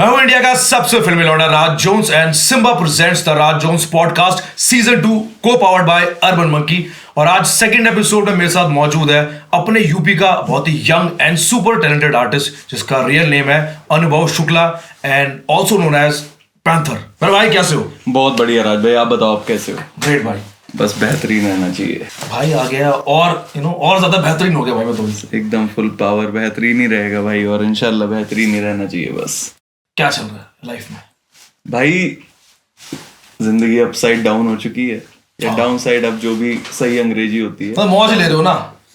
मैं हूं इंडिया का सबसे फिल्मी लौंडा Raj Jones and Simba presents the Raj Jones podcast season 2 को पावर्ड बाय अर्बन मंकी। और आज सेकंड एपिसोड में मेरे साथ मौजूद है अपने यूपी का बहुत ही young and super talented artist जिसका रियल नेम है Anubhav Shukla and also known as Panther. मेरे भाई कैसे हो? बहुत बढ़िया राज भाई, आप बताओ आप कैसे हो? ग्रेट भाई, बस बेहतरीन रहना चाहिए भाई। आ गया और और ज्यादा बेहतरीन हो गया भाई। मैं तो एकदम फुल पावर, बेहतरीन ही रहेगा भाई और इंशाल्लाह बेहतरीन ही रहना चाहिए। बस क्या चल रहा है लाइफ में भाई? जिंदगी अपसाइड डाउन हो चुकी है या डाउन साइड, अब जो भी सही अंग्रेजी होती है। तो मौज ले रहे हो ना?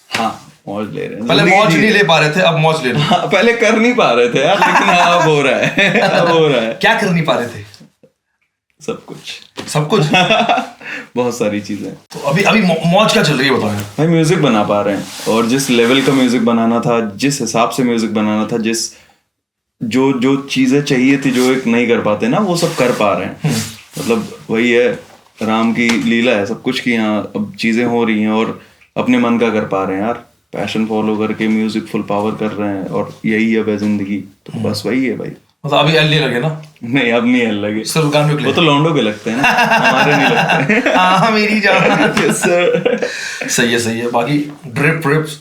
हाँ मौज ले रहे हैं। पहले मौज नहीं ले पा रहे थे, अब मौज ले रहे हो। हाँ, पहले कर नहीं पा रहे थे यार, लेकिन अब हो रहा है अब हो रहा है। क्या कर नहीं पा रहे थे? सब कुछ सब कुछ बहुत सारी चीजें। तो अभी मौज क्या चल रही है बताओ यार। भाई म्यूजिक बना पा रहे हैं और जिस लेवल का म्यूजिक बनाना था, जिस हिसाब से म्यूजिक बनाना था, जिस जो चीजें चाहिए थी जो एक नहीं कर पाते ना, वो सब कर पा रहे हैं। मतलब वही है, राम की लीला है सब कुछ की। यहाँ अब चीजें हो रही हैं और अपने मन का कर पा रहे हैं यार। पैशन फॉलो करके म्यूजिक फुल पावर कर रहे हैं और यही अब है जिंदगी। तो बस वही है भाई। मतलब अभी एल नहीं लगे ना? नहीं अब नहीं एल लगे, सिर्फ गाने के लिए। वो तो लौंडों के लगते हैं ना, हमारे नहीं लगते। हाँ मेरी जान। Yes, sir. सही है। बाकी ड्रिप रैपर्स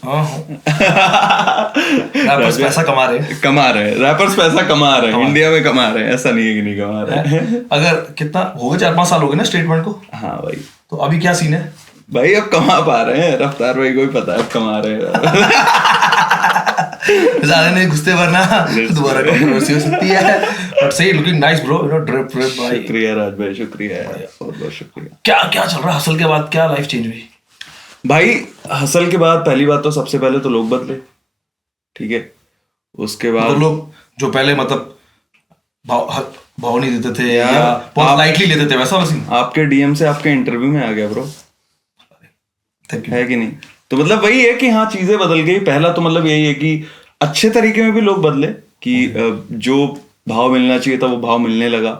पैसा कमा रहे हैं। रैपर्स पैसा कमा रहे हैं, इंडिया में कमा रहे हैं। ऐसा नहीं है कि नहीं कमा रहे हैं। अगर कितना हो गया, 4-5 साल हो गए ना स्टेटमेंट को। हाँ भाई। तो अभी क्या सीन है भाई? अब कमा पा रहे हैं, रफ्तार भाई को भी पता है अब कमा रहे हैं। ज्यादा नहीं घुसते वरना दोबारा कंट्रोवर्सी हो सकती है। बट सही, लुकिंग नाइस ब्रो, ड्रिप भाई। शुक्रिया राज भाई, शुक्रिया यार, बहुत बहुत शुक्रिया। क्या चल रहा है? हसल के बाद क्या लाइफ चेंज हुई भाई? हसल के बाद पहली बात तो सबसे पहले तो लोग बदले, ठीक है। उसके बाद तो लोग जो पहले मतलब भाव नहीं देते थे या बहुत लाइटली लेते थे, वैसा सीन आपके डीएम से आपके इंटरव्यू में आ गया ब्रो, है कि नहीं? तो मतलब वही है कि हाँ चीजें बदल गई। पहला तो मतलब यही है कि अच्छे तरीके में भी लोग बदले कि जो भाव मिलना चाहिए था वो भाव मिलने लगा।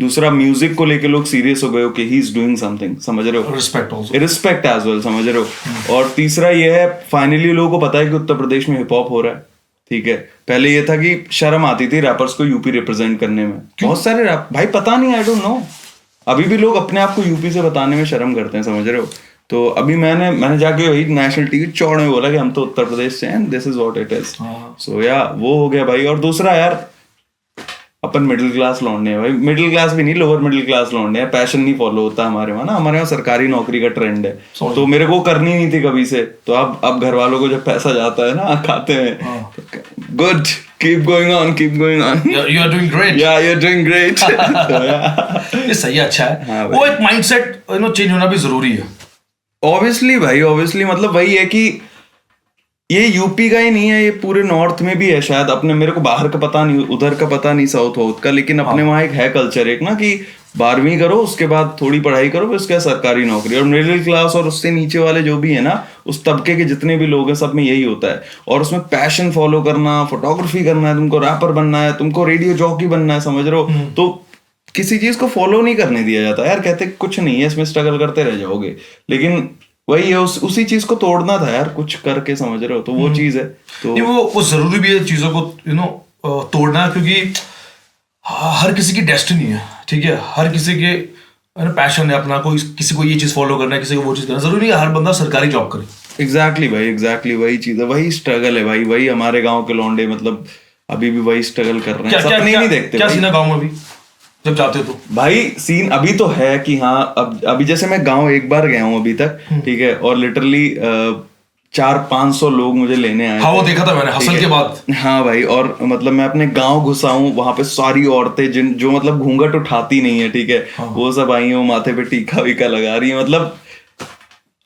दूसरा, म्यूजिक को लेके लोग सीरियस हो गए कि ही इज डूइंग समथिंग, समझ रहे हो? रिस्पेक्ट एज वेल, समझ रहे हो? और तीसरा ये है, फाइनली लोगों को पता है कि उत्तर प्रदेश में हिप हॉप हो रहा है, ठीक है। पहले ये था कि शर्म आती थी रैपर्स को यूपी रिप्रेजेंट करने में। बहुत सारे रैप भाई पता नहीं, आई डोंट नो, अभी भी लोग अपने आप को यूपी से बताने में शर्म करते हैं, समझ रहे हो? तो अभी मैंने जाके वही नेशनल टीवी चौड़ में बोला कि हम तो उत्तर प्रदेश से हैं, this is what it is. So या वो हो गया भाई। और दूसरा यार, अपन मिडिल क्लास लौंडे हैं भाई, मिडिल क्लास भी नहीं, लोअर मिडिल क्लास लौंडे हैं। पैशन नहीं फॉलो होता हमारे वहाँ ना, हमारे यहाँ सरकारी नौकरी का ट्रेंड है। तो मेरे को करनी नहीं थी कभी से। तो अब घर वालों को जब पैसा जाता है ना खाते में, good, keep going on you are doing great you're doing great। ये सही है, अच्छा है। वो एक माइंडसेट चेंज होना भी जरूरी है। ऑब्वियसली भाई, ऑब्वियसली। मतलब वही है कि ये यूपी का ही नहीं है, ये पूरे नॉर्थ में भी है शायद। अपने मेरे को बाहर का पता नहीं, उधर का पता नहीं, साउथ वाउथ का, लेकिन अपने वहाँ एक है कल्चर एक ना कि 12वीं करो, उसके बाद थोड़ी पढ़ाई करो, फिर उसके बाद सरकारी नौकरी। और मिडिल क्लास और उससे नीचे वाले जो भी है ना, उस तबके के जितने भी लोग हैं, सब में यही होता है। और उसमें पैशन फॉलो करना, फोटोग्राफी करना है, तुमको रैपर बनना है, तुमको रेडियो जॉकी बनना है, समझ रहे हो? तो किसी चीज को फॉलो नहीं करने दिया जाता यार। कहते कुछ नहीं है इसमें, स्ट्रगल करते रह जाओगे। लेकिन वही है, उसी चीज को तोड़ना था यार कुछ करके, समझ रहे हो? तो वो चीज है। तो वो जरूरी भी है चीजों को तोड़ना, क्योंकि हर किसी की डेस्टिनी है, ठीक है। हर किसी के पैशन है अपना, कोई किसी को ये चीज फॉलो करना है, किसी को वो चीज करना। जरूरी नहीं है हर बंदा सरकारी जॉब करे। एग्जैक्टली भाई, एग्जैक्टली वही चीज है, वही स्ट्रगल है भाई। वही हमारे गाँव के लौंडे मतलब अभी भी वही स्ट्रगल कर रहे हैं। सपने नहीं देखते। क्या सीन है गाँव में अभी जब जाते हो तो? भाई सीन अभी तो है कि हाँ, अभी जैसे मैं गांव एक बार गया हूँ अभी तक, ठीक है। और लिटरली 400-500 लोग मुझे लेने आए। हाँ वो देखा था मैंने हसल के बाद। हाँ भाई, और मतलब मैं अपने गांव घुसा हूँ, वहां पे सारी औरतें जो मतलब घूंघट उठाती नहीं है, ठीक है, वो सब आई हो, माथे पे टीका वीका लगा रही है। मतलब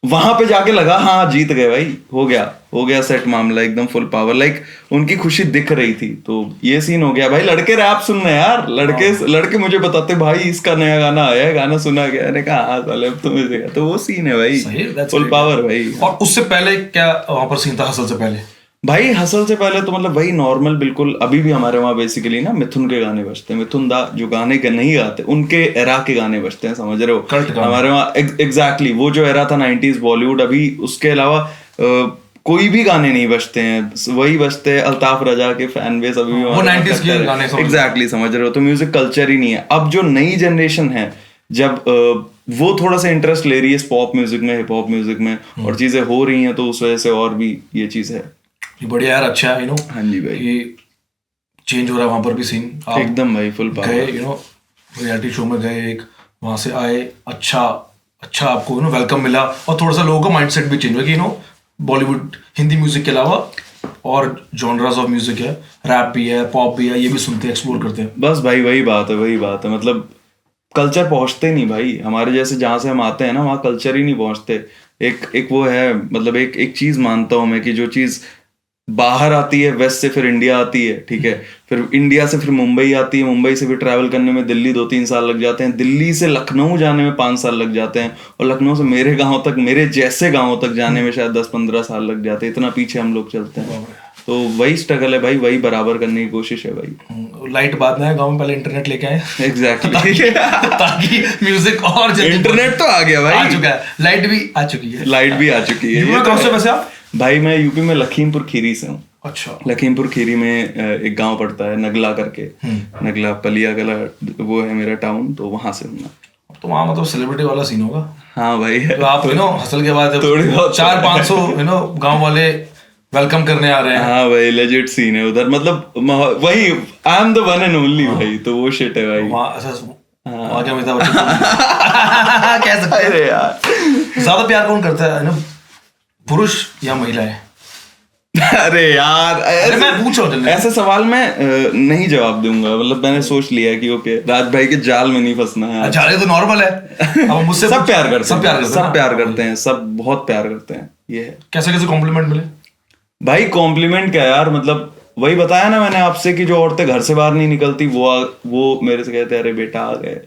वहां पे जाके लगा हाँ जीत गए भाई, हो गया सेट मामला, एकदम फुल पावर। लाइक उनकी खुशी दिख रही थी। तो ये सीन हो गया भाई। लड़के रैप सुन रहे यार, लड़के मुझे बताते भाई इसका नया गाना आया है, गाना सुना गया। मैंने कहा हाँ साले अब तुम्हें देखा। तो वो सीन है भाई, फुल पावर भाई। और उससे पहले क्या वहां पर सीन था हसल से पहले? भाई हसल से पहले तो मतलब वही नॉर्मल बिल्कुल। अभी भी हमारे वहाँ बेसिकली ना मिथुन के गाने बजते हैं। मिथुन दा जो गाने के नहीं गाते, उनके एरा के गाने बजते हैं, समझ रहे हो? हमारे वहाँ एग्जैक्टली वो जो एरा था 90s बॉलीवुड। अभी उसके अलावा कोई भी गाने नहीं बजते हैं, वही बजते हैं अल्ताफ रजा के फैन बेस अभी भी वो 90s के गाने एग्जैक्टली समझ रहे हो। तो म्यूजिक कल्चर ही नहीं है। अब जो नई जनरेशन है, जब वो थोड़ा सा इंटरेस्ट ले रही है पॉप म्यूजिक में, हिप हॉप म्यूजिक में, और चीजें हो रही हैं, तो उस वजह से और भी ये चीज है। बढ़िया यार, अच्छा है हाँ जी भाई, ये चेंज हो रहा है वहां पर भी सीन एकदम भाई, फुल गए रियलिटी शो में गए, एक वहां से आए, अच्छा आपको वेलकम मिला, और थोड़ा सा लोगों का माइंडसेट भी चेंज हुआ कि बॉलीवुड हिंदी म्यूजिक के अलावा और जॉनरास ऑफ म्यूजिक है, रैप भी है, पॉप भी है, ये भी सुनते हैं, एक्सप्लोर करते हैं। बस भाई वही बात है, मतलब कल्चर पहुंचते नहीं भाई हमारे जैसे, जहाँ से हम आते हैं ना वहाँ कल्चर ही नहीं पहुंचते। एक वो है, मतलब एक चीज मानता हूँ मैं कि जो चीज बाहर आती है वेस्ट से, फिर इंडिया आती है, ठीक है, फिर इंडिया से फिर मुंबई आती है, मुंबई से फिर ट्रैवल करने में दिल्ली 2-3 साल लग जाते हैं, दिल्ली से लखनऊ जाने में 5 साल लग जाते हैं, और लखनऊ से मेरे गांव तक, मेरे जैसे गांव तक जाने में शायद 10-15 साल लग जाते हैं। इतना पीछे हम लोग चलते हैं। तो वही स्ट्रगल है भाई, वही बराबर करने की कोशिश है भाई। लाइट बाद में गाँव में पहले इंटरनेट लेके आए एग्जैक्टली ताकि म्यूजिक और इंटरनेट तो आ गया भाई, आ चुका है, लाइट भी आ चुकी है। कौन से वैसे आप? भाई मैं यूपी में लखीमपुर खीरी से हूँ। अच्छा। लखीमपुर खीरी में एक गांव पड़ता है नगला करके, नगला पलिया गला, वो है मेरा टाउन, तो वहां से हूँ। तो वहाँ मतलब सेलिब्रिटी वाला सीन होगा। हाँ भाई, तो आप हसल के बाद 400-500 गांव वाले वेलकम करने आ रहे हैं। हाँ भाई, लेजिट सीन है उधर, मतलब वही I am the one and only भाई, तो वो शिट है भाई। वहाँ क्या अमिताभ बच्चन कह सकते हैं। अरे यार, ज्यादा प्यार कौन करता है पुरुष या महिलाएं? अरे यार, अरे मैं पूछ रहा हूँ, ऐसे सवाल मैं नहीं जवाब दूंगा, मतलब मैंने सोच लिया है कि ओके, राज भाई के जाल में नहीं फंसना है। जाल तो नॉर्मल है, अब मुझसे सब प्यार करते हैं, सब प्यार करते हैं, सब बहुत प्यार करते हैं। ये है। कैसे कॉम्प्लीमेंट मिले भाई? कॉम्प्लीमेंट क्या यार, मतलब वही बताया ना मैंने आपसे कि जो औरतें घर से बाहर नहीं निकलती, वो मेरे से कहते हैं अरे बेटा आ गए,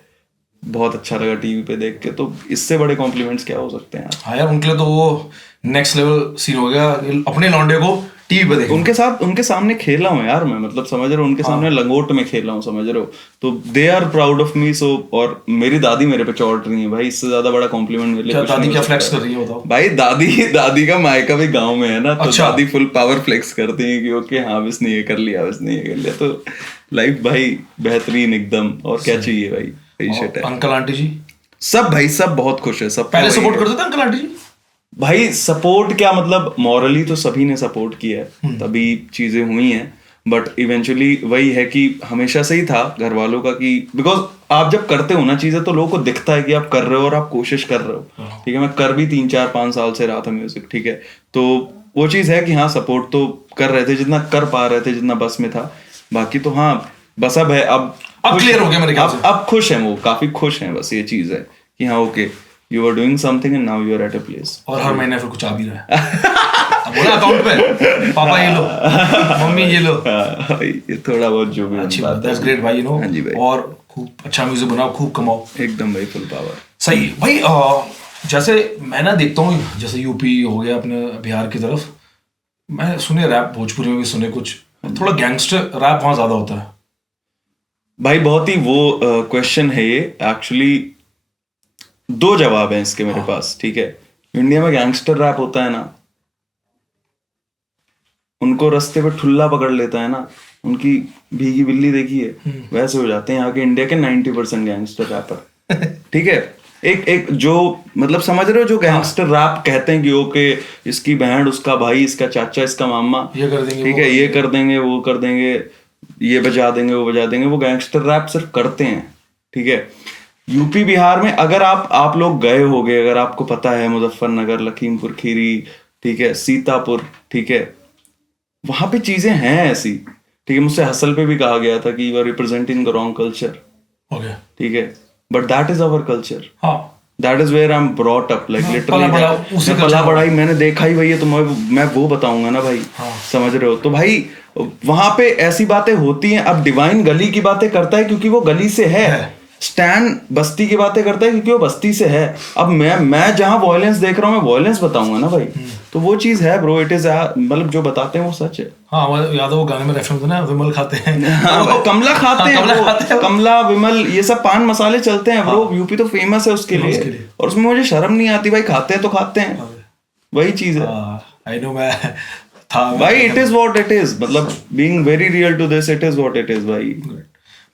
बहुत अच्छा लगा टीवी पे देख के। तो इससे बड़े कॉम्प्लीमेंट्स क्या हो सकते हैं यार? हाँ यार, उनके लिए तो वो नेक्स्ट लेवल सीन हो गया, अपने लौंडे को टीवी पे देख। उनके सामने खेला हूँ यार मैं, मतलब समझ रहे हो, उनके सामने लंगोट में खेला हूँ, समझ रहे हो, तो they are proud of me. So और मेरी दादी मेरे पे चौंट रही है भाई, इससे ज्यादा बड़ा कॉम्प्लीमेंट मेरे लिए। दादी क्या फ्लेक्स कर रही है बताओ? भाई दादी का मायका भी गाँव में है ना, तो दादी फुल पावर फ्लेक्स करती है कि ओके हाँ इसने ये कर लिया, इसने ये कर लिया। तो लाइफ भाई बेहतरीन एकदम, और क्या चाहिए भाई? अंकल आंटी जी सब भाई, सब बहुत खुश है, सब पहले सपोर्ट करते थे अंकल आंटी जी? भाई सपोर्ट क्या, मतलब मॉरली तो सभी ने सपोर्ट किया है, तभी चीजें हुई हैं, बट इवेंचुअली वही है कि हमेशा से ही था घर वालों का कि बिकॉज आप जब करते हो ना चीजें, तो लोगों को दिखता है कि आप कर रहे हो और आप कोशिश कर रहे हो, ठीक है। मैं कर भी 3-4-5 साल से रहा था म्यूजिक, ठीक है, तो वो चीज है कि हाँ सपोर्ट तो कर रहे थे, जितना कर पा रहे थे, जितना बस में था। बाकी तो हाँ बस अब है, अब क्लियर हो गया मेरे ख्याल से, अब खुश हैं वो, काफी खुश हैं, बस ये चीज है कि हाँ okay, you are doing something and now you are at a place. और हर महीने फिर कुछ आ भी रहा है बोला अकाउंट पे, पापा ये लो, मम्मी ये लो, ये थोड़ा बहुत जो भी अच्छी बात है, दैट्स ग्रेट भाई, हाँ जी भाई, और खूब अच्छा म्यूजिक बनाओ, खूब कमाओ, एकदम भाई, फुल पावर। सही भाई। जैसे मैं ना देखता हूँ, जैसे यूपी हो गया, अपने बिहार की तरफ, मैं सुने रैप, भोजपुरी में भी सुने कुछ, थोड़ा गैंगस्टर रैप वहाँ ज्यादा होता है भाई। बहुत ही वो क्वेश्चन है ये, एक्चुअली 2 जवाब हैं इसके मेरे पास, ठीक है। इंडिया में गैंगस्टर रैप होता है ना, उनको रास्ते पे ठुल्ला पकड़ लेता है ना, उनकी भीगी बिल्ली देखी है, वैसे हो जाते हैं यहाँ के इंडिया के 90% गैंगस्टर रैपर, ठीक है। एक जो मतलब समझ रहे हो, जो गैंगस्टर रैप कहते हैं कि ओके इसकी बहन, उसका भाई, इसका चाचा, इसका मामा, ये कर देंगे, ठीक है, ये कर देंगे, वो कर देंगे, ये बजा देंगे, वो बजा देंगे, वो गैंगस्टर रैप सिर्फ करते हैं, ठीक है। यूपी बिहार में अगर आप लोग गए होगे, अगर आपको पता है मुजफ्फरनगर, लखीमपुर खीरी, ठीक है, सीतापुर, ठीक है, वहां पे चीजें हैं ऐसी, ठीक है। मुझसे हसल पे भी कहा गया था कि you are representing the wrong culture, ठीक है, but that is our culture, that is where I am brought up, like literally पला बढ़ाई मैंने देखा ही वही है, तो मैं वो बताऊंगा ना भाई, समझ रहे हो। तो भाई वहां पे ऐसी बातें होती हैं। अब डिवाइन गली की बातें करता है क्योंकि वो गली से है, स्टैन बस्ती की बातें करता है क्योंकि वो बस्ती से है। अब मैं जहां वायलेंस देख रहा हूँ, मैं वायलेंस बताऊंगा ना भाई, तो वो चीज है ब्रो, इट इज, मतलब जो बताते हैं वो सच है। हाँ, याद है वो गाने में रेफरेंस है ना, विमल खाते हैं, हाँ, कमला खाते हैं, कमला विमल ये सब पान मसाले चलते हैं ब्रो, यूपी तो फेमस है उसके लिए, और उसमें मुझे शर्म नहीं आती भाई, खाते हैं तो खाते हैं, वही चीज है। आई नो मैं था भाई it is what it is, मतलब being very real to this, it is what it is भाई।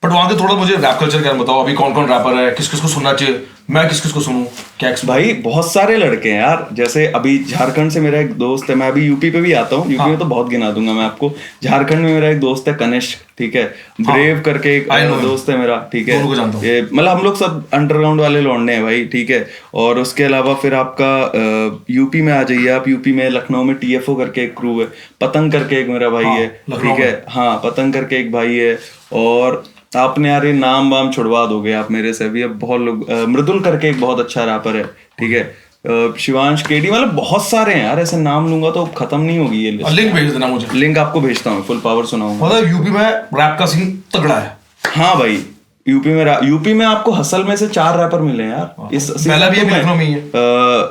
बट वहां के थोड़ा मुझे रैप कल्चर क्या बताओ, अभी कौन कौन रैपर है, किस किस को सुनना चाहिए, मैं किस किस को सुनूं, क्या भाई बहुत सारे लड़के हैं यार, जैसे अभी झारखंड से मेरा एक दोस्त है, मैं अभी यूपी पे भी आता हूँ, यूपी में तो बहुत गिना दूंगा मैं आपको। झारखंड में मेरा एक दोस्त है कनिष्क, ठीक है, ब्रेव करके एक दोस्त है मेरा, ठीक है, ये मतलब हम लोग सब अंडरग्राउंड वाले लौंडे हैं भाई, ठीक है। और उसके अलावा फिर आपका यूपी में आ जाइए आप, यूपी में लखनऊ में TFO करके एक क्रू है, पतंग करके एक मेरा भाई है, ठीक है, हाँ पतंग करके एक भाई है। और आपने यार ये नाम वाम छुड़वा दोगे आप मेरे से भी, अब बहुत लोग, मृदुल करके एक बहुत अच्छा रैपर है, ठीक है, शिवांश केडी, मतलब बहुत सारे हैं यार, ऐसे नाम लूंगा तो खत्म नहीं होगी ये लिस्ट। लिंक भेज देना मुझे, लिंक आपको भेजता हूँ, फुल पावर सुनाऊंगा। मतलब यूपी में रैप का सीन तगड़ा है। हाँ भाई यूपी में आपको हसल में से 4 रैपर मिले हैं यार इस पहला भी लखनऊ में ही है।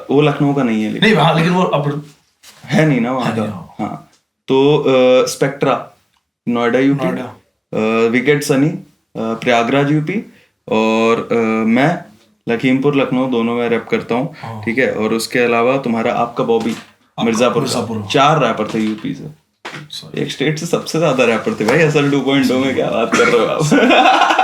वो लखनऊ का नहीं है नहीं हाँ, लेकिन वो अब है नहीं ना वहाँ का। हाँ तो spectra Noida UP, wicket Sunny Prayagraj UP, और मैं लखीमपुर लखनऊ दोनों में रैप करता हूँ, ठीक है। और उसके अलावा तुम्हारा आपका बॉबी मिर्जापुर, 4 रैपर थे यूपी से। एक स्टेट से सबसे ज्यादा रैपर थे भाई, असल 2.0 में क्या बात कर रहे हो आप।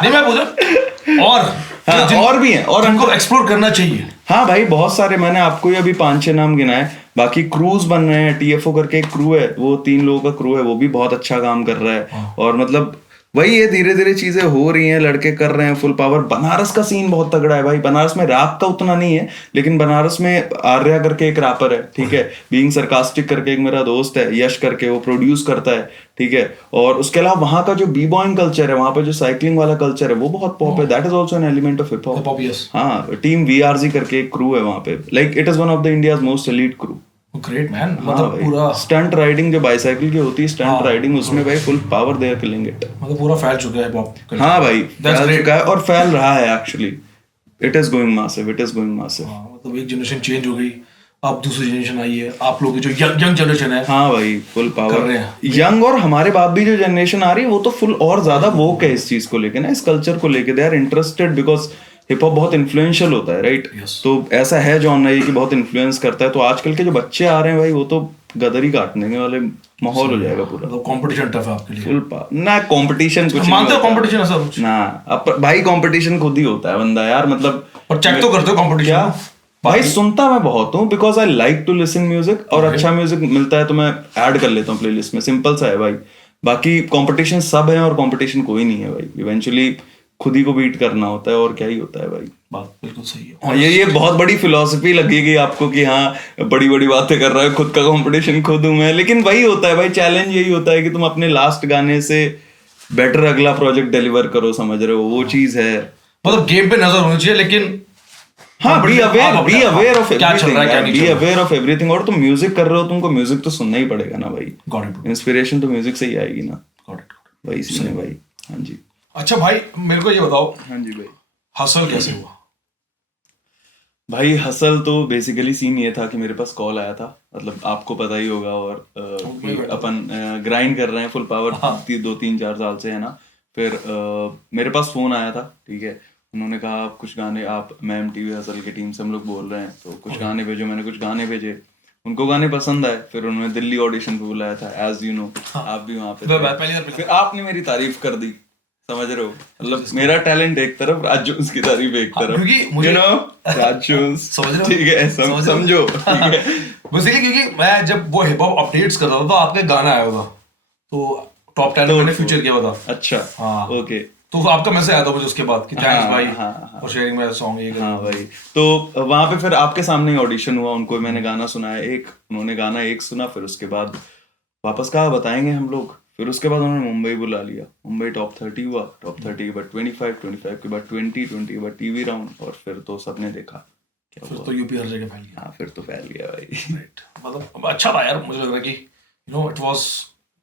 नहीं मैं बोल रहा और हाँ, और भी हैं और हमको एक्सप्लोर करना चाहिए। हाँ भाई बहुत सारे, मैंने आपको ही अभी 5-6 नाम गिनाए, बाकी क्रूज बन रहे हैं। TFO करके एक क्रू है, वो 3 लोगों का क्रू है, वो भी बहुत अच्छा काम कर रहा है। और मतलब वही ये धीरे धीरे चीजें हो रही हैं, लड़के कर रहे हैं फुल पावर। बनारस का सीन बहुत तगड़ा है भाई, बनारस में रैप का उतना नहीं है, लेकिन बनारस में आर्या करके एक रैपर है, ठीक है, बीइंग सरकास्टिक करके एक मेरा दोस्त है यश करके, वो प्रोड्यूस करता है, ठीक है। और उसके अलावा वहां का जो बी बॉइंग कल्चर है, वहां पे जो साइकिलिंग वाला कल्चर है, वो बहुत पॉप है, that is also an element of hip hop. हाँ टीम VRZ करके एक क्रू है वहां पे, like it is one of the India's most elite crew. Great man, मतलब पूरा स्टंट राइडिंग जो बाइसाइकिल की होती है, स्टंट राइडिंग, उसमें भाई full power they are killing it, मतलब पूरा फैल चुका है पॉप। हाँ भाई फैल चुका है और फैल रहा है actually, it is going massive, it is going massive. मतलब एक जनरेशन चेंज हो गई, अब दूसरी जनरेशन आई है, आप लोग की जो यंग जनरेशन है, हाँ भाई फुल पावर यंग, और हमारे बाद भी जो जनरेशन आ रही है वो तो फुल और ज्यादा वोक है इस चीज को लेके ना, इस कल्चर को लेके, they are interested, because hip hop बहुत इन्फ्लुएंशियल होता है, राइट? तो ऐसा है जॉनर ये कि बहुत इन्फ्लुएंस करता है, तो आजकल के जो बच्चे आ रहे हैं भाई, वो तो गदर ही काट देंगे वाले माहौल हो जाएगा पूरा। मतलब कंपटीशन टफ है आपके लिए? फुल ना कंपटीशन कुछ मानते हो कंपटीशन ऐसा कुछ ना, अब भाई कंपटीशन खुद ही होता है बंदा यार, मतलब और चेक तो करते हो कंपटीशन? भाई सुनता मैं बहुत हूँ, because I like to listen music, और अच्छा म्यूजिक मिलता है तो मैं ऐड कर लेता हूँ प्लेलिस्ट में, सिंपल सा है भाई। बाकी कंपटीशन सब है और कंपटीशन कोई नहीं है भाई, इवेंचुअली खुद ही को बीट करना होता है, और क्या ही होता है भाई। बात बिल्कुल सही है। हाँ, ये बहुत बड़ी फिलॉसफी लगेगी आपको कि हाँ बड़ी बड़ी बातें कर रहा है, खुद का कंपटीशन खुद हूं मैं, लेकिन वही होता है भाई, चैलेंज यही होता है कि तुम अपने लास्ट गाने से बेटर अगला प्रोजेक्ट डिलीवर करो, समझ रहे हो, वो चीज है। मतलब गेम पे नजर होनी चाहिए, लेकिन हाँ be aware of everything, be aware of everything. और तुम म्यूजिक कर रहे हो, तुमको म्यूजिक तो सुनना ही पड़ेगा ना भाई, इंस्पिरेशन तो म्यूजिक से ही आएगी ना, वही सीन है भाई। हाँ जी। अच्छा भाई मेरे को ये बताओ, हाँ जी भाई, हसल कैसे हुआ? भाई हसल तो बेसिकली सीन ये था कि मेरे पास कॉल आया था, मतलब आपको पता ही होगा, और अपन ग्राइंड कर रहे हैं फुल पावर 2-3-4 साल से, है ना। फिर मेरे पास फोन आया था, ठीक है, उन्होंने कहा आप कुछ गाने, आप मैं MTV हसल की टीम से हम लोग बोल रहे हैं, तो कुछ गाने भेजो। मैंने कुछ गाने भेजे, उनको गाने पसंद आए, फिर उन्होंने दिल्ली ऑडिशन पे बुलाया था, एज यू नो आप भी वहाँ पे, फिर आपने मेरी तारीफ कर दी, समझ रहे हो, मतलब मेरा टैलेंट एक तरफ, राज जोन्स की तारीफ एक तरफ, यू नो राज जोन्स, ठीक है, समझो, ठीक है। बेसिकली क्योंकि मैं जब वो हिप हॉप अपडेट्स कर रहा था तो आपका गाना आया होगा, तो टॉप 10 में मैंने फीचर किया था। अच्छा, हाँ ओके, तो आपका मैसेज आया था मुझे उसके बाद कि थैंक्स भाई फॉर शेयरिंग माय सॉन्ग। ये हाँ भाई, तो वहां पे फिर आपके सामने ही ऑडिशन हुआ, उनको मैंने गाना सुनाया एक, उन्होंने गाना एक सुना, फिर उसके बाद वापस कहा बताएंगे हम लोग, फिर उसके बाद उन्होंने मुंबई बुला लिया, मुंबई टॉप 30 हुआ, टॉप 30 के बाद 25 के बाद 20 के बाद TV राउंड, और फिर तो सबने देखा क्या फिर तो यूपी हर जगह फैल गया। हाँ फिर तो फैल गया भाई, राइट। मतलब अच्छा था यार, मुझे लग रहा है कि you know it was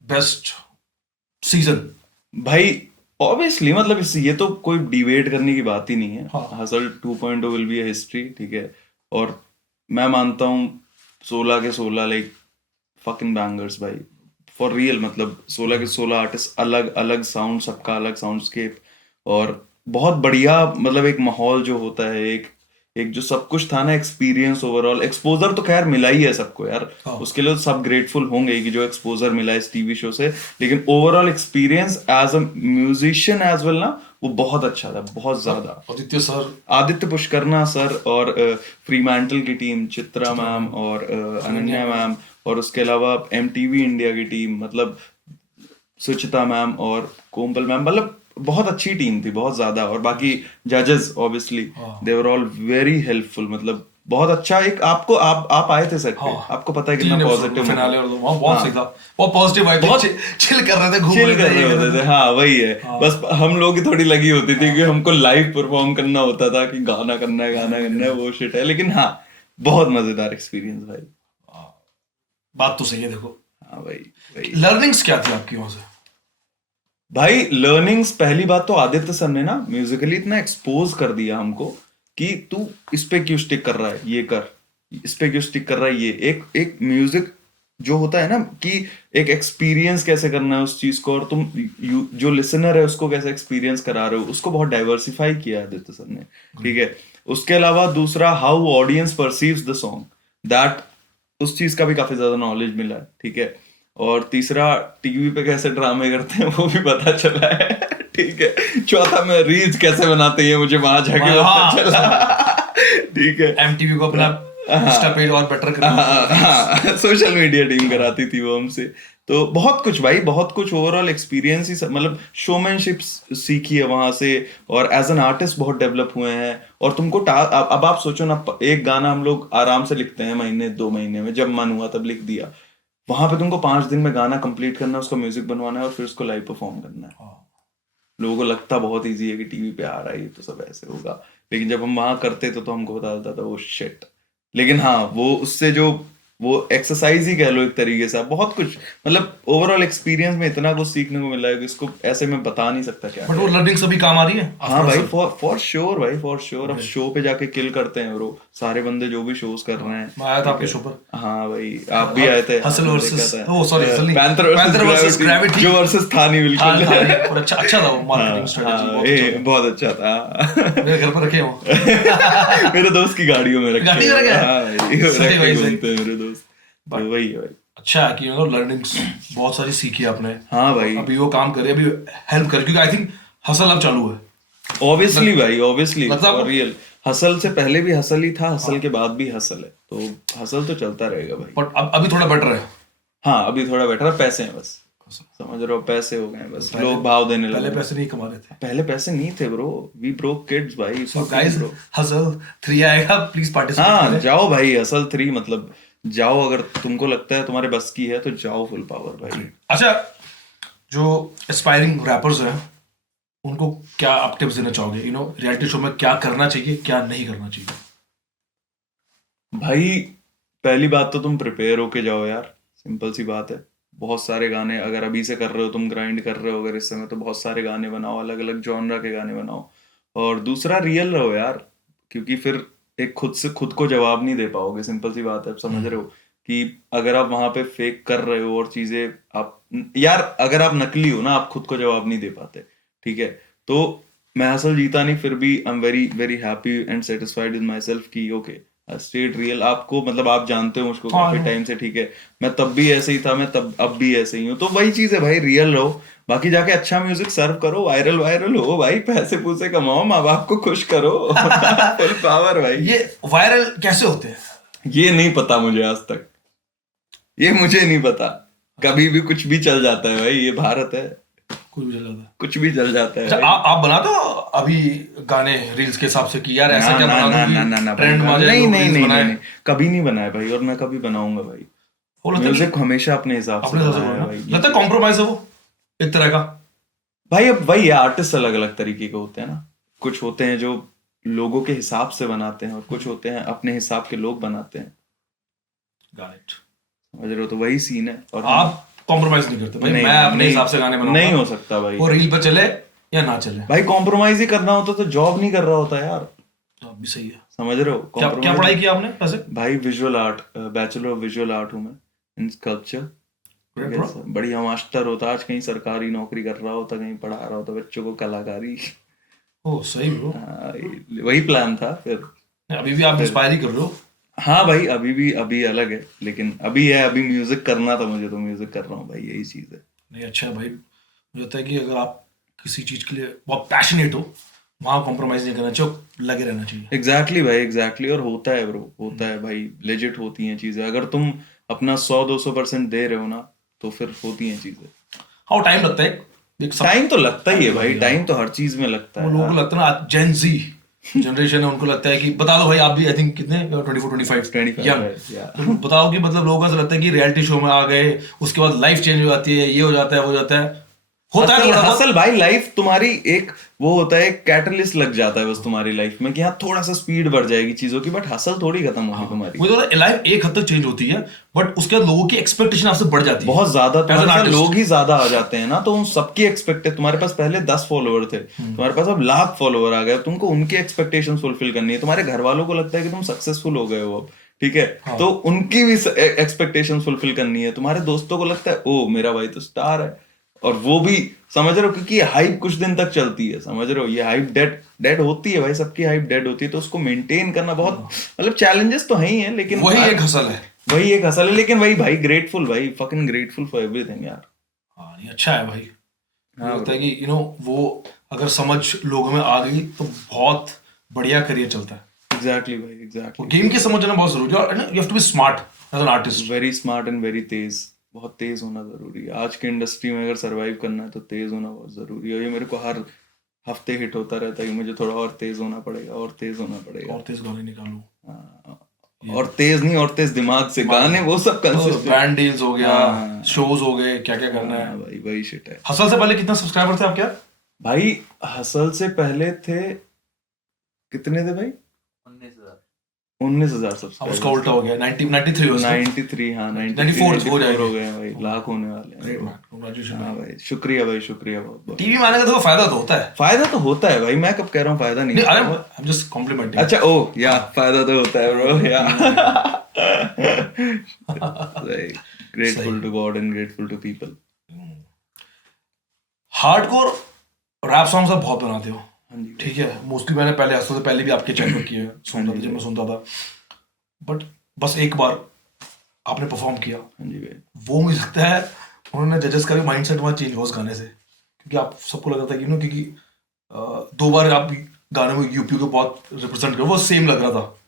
best season भाई, ऑब्वियसली, मतलब ये तो कोई डिबेट करने की बात ही नहीं है। हाँ। Hustle 2.0 will be a history, ठीक है, और मैं मानता हूँ 16 के 16 लाइक फकिंग बैंगर्स भाई, फॉर रियल, मतलब 16 के 16 आर्टिस्ट, अलग अलग साउंड, सबका अलग साउंडस्केप, और बहुत बढ़िया, मतलब एक माहौल जो होता है, एक जो सब कुछ था ना, एक्सपीरियंस, ओवरऑल एक्सपोजर तो खैर मिला ही है सबको यार, उसके लिए तो सब ग्रेटफुल होंगे ही कि जो एक्सपोजर मिला है इस टीवी शो से, लेकिन overall experience as a musician as well ना, वो बहुत अच्छा था, बहुत ज्यादा। आदित्य पुष्करना सर और फ्री मैंटल की टीम, चित्रा मैम और अनन्या मैम, और उसके अलावा एमटीवी इंडिया की टीम, मतलब सुचिता मैम और कोमल मैम, मतलब बहुत अच्छी टीम थी, बहुत ज्यादा। और बाकी जजेस obviously they were all very helpful, मतलब बहुत अच्छा। एक आपको आप आए थे सेट पे, आपको पता है कितना पॉजिटिव फिनाले और बहुत सही था, बहुत पॉजिटिव वाइब, बहुत चिल कर रहे थे, घूम चिल कर रहे होते थे। हाँ वही है, बस हम लोग की थोड़ी लगी होती थी कि हमको लाइव परफॉर्म करना होता था, कि गाना करना है वो शिट है, लेकिन हाँ बहुत मजेदार एक्सपीरियंस भाई। बात तो सही है, देखो। हाँ भाई लर्निंग्स क्या थी आपकी वहां से? भाई लर्निंग्स, पहली बात तो आदित्य सर ने ना म्यूजिकली इतना एक्सपोज कर दिया हमको कि तू इस पे क्यों स्टिक कर रहा है, ये कर, इस पे क्यों स्टिक कर रहा है, ये एक म्यूजिक जो होता है ना, कि एक एक्सपीरियंस कैसे करना है उस चीज को, और तुम जो लिसनर है उसको कैसे एक्सपीरियंस करा रहे हो, उसको बहुत डाइवर्सिफाई किया आदित्य सर ने, ठीक है। उसके अलावा दूसरा, how audience perceives the song, that उस चीज का भी काफी ज्यादा नॉलेज मिला है, ठीक है। और तीसरा, टीवी पे कैसे ड्रामे करते हैं वो भी पता चला है, ठीक है। चौथा, में रील्स कैसे बनाते हैं मुझे वहां जाके पता चला, ठीक है। एमटीवी को अपना इंस्टा पेज और बेटर करना, सोशल मीडिया टीम कराती थी वो हमसे। तो बहुत कुछ भाई, बहुत कुछ ओवरऑल एक्सपीरियंस ही, मतलब शोमैनशिप सीखी है वहां से, और एज एन आर्टिस्ट बहुत डेवलप हुए हैं। और तुमको अब आप सोचो ना, एक गाना हम लोग आराम से लिखते हैं महीने 2 महीने में, जब मन हुआ तब लिख दिया। वहां पे तुमको 5 दिन में गाना कंप्लीट करना है, उसका म्यूजिक बनवाना है और फिर उसको लाइव परफॉर्म करना है। लोगों को लगता बहुत इजी है कि टीवी पे आ रहा है ये तो सब ऐसे होगा, लेकिन जब हम वहां करते तो हमको पता चलता था वो शिट। लेकिन हाँ, वो उससे जो वो एक्सरसाइज ही कह लो एक तरीके से, बहुत कुछ, मतलब ओवरऑल एक्सपीरियंस में इतना कुछ सीखने को मिला है कि इसको ऐसे में बता नहीं सकता क्या। बट वो लर्निंग सभी काम आ रही है। हाँ भाई, फॉर श्योर भाई, फॉर श्योर। अब शो पे जाके किल करते हैं ब्रो, सारे बंदे जो भी शोज कर रहे हैं। मैं आया था आपके शो पर। हाँ भाई, आप भी आए थे। Hustle versus, oh sorry, panther versus gravity, जो वर्सेस था नहीं बिल्कुल। और अच्छा था वो, मार्केटिंग स्ट्रेटजी बहुत अच्छा था। मेरे घर पर रखे हो। मेरे दोस्त की गाड़ियों में रखे हैं मेरे दोस्त। तो वही है भाई। अच्छा है कि लर्निंग्स बहुत सारी सीखी आपने। हाँ भाई, अभी वो काम करे, अभी हेल्प करे, क्योंकि आई थिंक हसल अब चालू है। ऑब्वियसली भाई, ऑब्वियसली, मतलब रियल हसल से पहले भी हसल ही था, हसल के बाद भी हसल है, तो हसल तो चलता रहेगा भाई। बट अभी थोड़ा बेटर है। हाँ अभी थोड़ा बेटर है, पैसे हैं बस, समझ रहे हो, पैसे हो गए बस, लोग भाव देने लगे। पहले पैसे नहीं कमा रहे थे, पहले पैसे नहीं थे ब्रो, वी ब्रोक किड्स भाई। सो गाइस, हसल 3 आएगा, प्लीज पार्टिसिपेट हाँ करें। जाओ भाई, हसल 3, मतलब जाओ, अगर तुमको लगता है तुम्हारे बस की है तो जाओ फुल पावर भाई। अच्छा, जो एस्पायरिंग रैपर्स हैं उनको क्या आप टिप्स देना चाहोगे? रियलिटी शो में क्या करना चाहिए, क्या नहीं करना चाहिए? भाई पहली बात तो तुम प्रिपेयर होके जाओ यार, सिंपल सी बात है। बहुत सारे गाने अगर अभी से कर रहे हो, तुम ग्राइंड कर रहे हो अगर इस समय, तो बहुत सारे गाने बनाओ, अलग अलग जॉनरा के गाने बनाओ। और दूसरा, रियल रहो यार, क्योंकि फिर एक खुद से खुद को जवाब नहीं दे पाओगे, सिंपल सी बात है। आप समझ रहे हो कि अगर आप वहां पे फेक कर रहे हो और चीजें आप, यार अगर आप नकली हो ना, आप खुद को जवाब नहीं दे पाते, ठीक है। तो मैं हसल जीता नहीं, फिर भी I am very very happy and satisfied with my self की ओके, स्टेट रियल। आपको मतलब आप जानते हो मुझको काफी टाइम से, ठीक है। मैं तब भी ऐसे ही था, मैं तब अब भी ऐसे ही हूँ, तो वही चीज है भाई, रियल रहो। बाकी जाके अच्छा म्यूजिक सर्व करो, वायरल वायरल हो भाई, पैसे पूसे कमाओ, माँ बाप को खुश करो। फुल पावर भाई। ये वायरल कैसे होते हैं? ये नहीं पता मुझे आज तक, ये मुझे नहीं पता। कभी भी कुछ भी चल जाता है भाई, ये भारत है, कुछ भी चल जाता है, कुछ भी चल जाता है। अच्छा, आप बना दो अभी गाने रील्स के हिसाब से कि यार ऐसा क्या बना दूं कि ट्रेंड में आ जाए, नहीं, कभी नहीं बनाया भाई, और मैं कभी बनाऊंगा भाई। म्यूजिक हमेशा अपने हिसाब से बनाया है भाई। लगता है कॉम्प्रोमाइज है वो एक तरह का। भाई अब वही है, आर्टिस्ट अलग अलग तरीके के होते हैं ना, कुछ होते हैं जो लोगों के हिसाब से बनाते हैं, और कुछ होते हैं अपने हिसाब के लोग बनाते हैं, समझ रहे हो, तो वही सीन है। और आप कॉम्प्रोमाइज नहीं करते भाई? मैं अपने हिसाब से गाने बनाऊंगा, नहीं हो सकता भाई, वो रील पे चले या ना चले भाई। कॉम्प्रोमाइज ही करना होता तो जॉब नहीं कर रहा होता यार, भी सही है। समझ रहे हो। क्या पढ़ाई की आपने वैसे? भाई visual art, bachelor of visual art हूँ मैं, इन स्कल्पचर। बढ़िया मास्टर होता, आज कहीं सरकारी नौकरी कर रहा होता, कहीं पढ़ा रहा होता बच्चों को कलाकारी। ओ सही ब्रो। वही प्लान था फिर, अभी भी आप इंस्पायर ही कर रहे हो। हाँ भाई, अभी अलग है, लेकिन अभी म्यूजिक करना था मुझे, तो म्यूजिक कर रहा हूँ भाई, यही चीज है। नहीं अच्छा है भाई, मुझे लगता है कि अगर आप किसी चीज के लिए बहुत पैशनेट हो, वहाँ कॉम्प्रोमाइज नहीं करना चाहिए, लगे रहना चाहिए। एग्जैक्टली भाई, एग्जैक्टली। और होता है ब्रो, होता है भाई, लेजिट होती हैं चीजें। अगर तुम अपना 100-200% दे रहे हो ना, तो फिर होती हैं चीजें। हाँ टाइम लगता है, एक सब टाइम तो लगता ही है भाई, लगेगा। टाइम तो हर चीज में लगता वो है लोगों को यार। लगता है ना, जेन जी जनरेशन है, उनको लगता है कि बता दो भाई, आप भी आई थिंक कितने 24-25 25 यंग, है, yeah. तो बताओ कि मतलब लोगों को ऐसा लगता है कि रियलिटी शो में आ गए, उसके बाद लाइफ चेंज हो जाती है, ये हो जाता है, वो हो जाता है, होता है हसल थोड़ा बहुत। हसल भाई, लाइफ तुम्हारी एक वो होता है, एक कैटलिस्ट लग जाता है बस तुम्हारी लाइफ में, कि हाँ थोड़ा सा स्पीड बढ़ जाएगी चीजों की, बट हसल थोड़ी खत्म होगी तुम्हारी। मुझे लगता है लाइफ एक हद तक चेंज होती है, बट उसके बाद लोगों की एक्सपेक्टेशन आपसे बढ़ जाती है बहुत ज्यादा, एज एन तुम्हारे साथ आर्टिस्ट। लोग ही ज्यादा आ जाते हैं ना, तो उन सबकी एक्सपेक्ट है। तुम्हारे पास पहले 10 फॉलोअर थे, तुम्हारे पास अब लाख फॉलोअर आ गए, तुमको उनकी एक्सपेक्टेशन फुलफिल करनी है। तुम्हारे घर वालों को लगता है कि तुम सक्सेसफुल हो गए हो अब, ठीक है, तो उनकी भी एक्सपेक्टेशन फुलफिल करनी है। तुम्हारे दोस्तों को लगता है ओ मेरा भाई तो स्टार है, और वो भी समझ रहे हो, क्योंकि ये हाइप कुछ दिन तक चलती है, समझ रहे हो, ये हाइप डेड डेड होती है भाई, सबकी हाइप डेड होती है, तो उसको मेंटेन करना बहुत मतलब चैलेंजेस तो है ही है, लेकिन वही एक हसल है। वही एक हसल है। लेकिन वही भाई, ग्रेटफुल भाई, फकिंग ग्रेटफुल फॉर एवरीथिंग यार। हाँ ये अच्छा है भाई, मुझे हाँ लगता है कि वो अगर समझ लोगों में आ गई तो बहुत बढ़िया करियर चलता है। एग्जैक्टली भाई, वो एग्जैक्टली। गेम की समझना बहुत जरूरी है, you have to be smart as an artist. Very smart and very तेज, बहुत तेज होना जरूरी है आज की इंडस्ट्री में। अगर सरवाइव करना है तो तेज होना बहुत जरूरी है। और ये मेरे को हर हफ्ते हिट होता रहता है कि मुझे थोड़ा और तेज होना पड़ेगा, और तेज होना पड़ेगा। और तेज गाने निकालो, हाँ, और तेज नहीं, और तेज दिमाग से गाने, वो सब कंसिस्टेंट। ब्रांड डील्स हो गया, हाँ। शोज हो गए, क्या क्या करना है। भाई वही शिट है हसल से पहले कितना सब्सक्राइबर थे आपके यार? भाई। हसल से पहले थे, कितने थे भाई? 19,000 अब उसका सब्सक्राइबर। उल्टा हो गया, 93 हो उसका। 93, हाँ 94 हो जाएंगे। हो गए हैं भाई, लाख होने वाले हैं। Great man, congratulations हाँ भाई। भाई, शुक्रिया भाई, शुक्रिया बहुत बहुत। टीवी में आने का देखो फायदा तो होता है। फायदा तो होता है भाई, मैं कब कह रहा हूँ फायदा नहीं नहीं, है। I am just complimenting. अच्छा ओ या, फायदा तो होता है bro yeah. Grateful to god and grateful to people. Hardcore rap songs आप बहुत बनाते हो, हाँ जी। ठीक है, मोस्टली मैंने पहले हफ्ते से पहले भी आपके चैनल किए हैं, सुनता था जब मैं सुनता था, बट बस एक बार आपने परफॉर्म किया, हाँ जी भाई। वो मुझे लगता है उन्होंने जजेस का भी माइंडसेट वहाँ चेंज हुआ उस गाने से, क्योंकि आप सबको लगा था कि क्योंकि 2 बार आप गाने में यूपी को बहुत रिप्रेजेंट करो, वो सेम लग रहा था,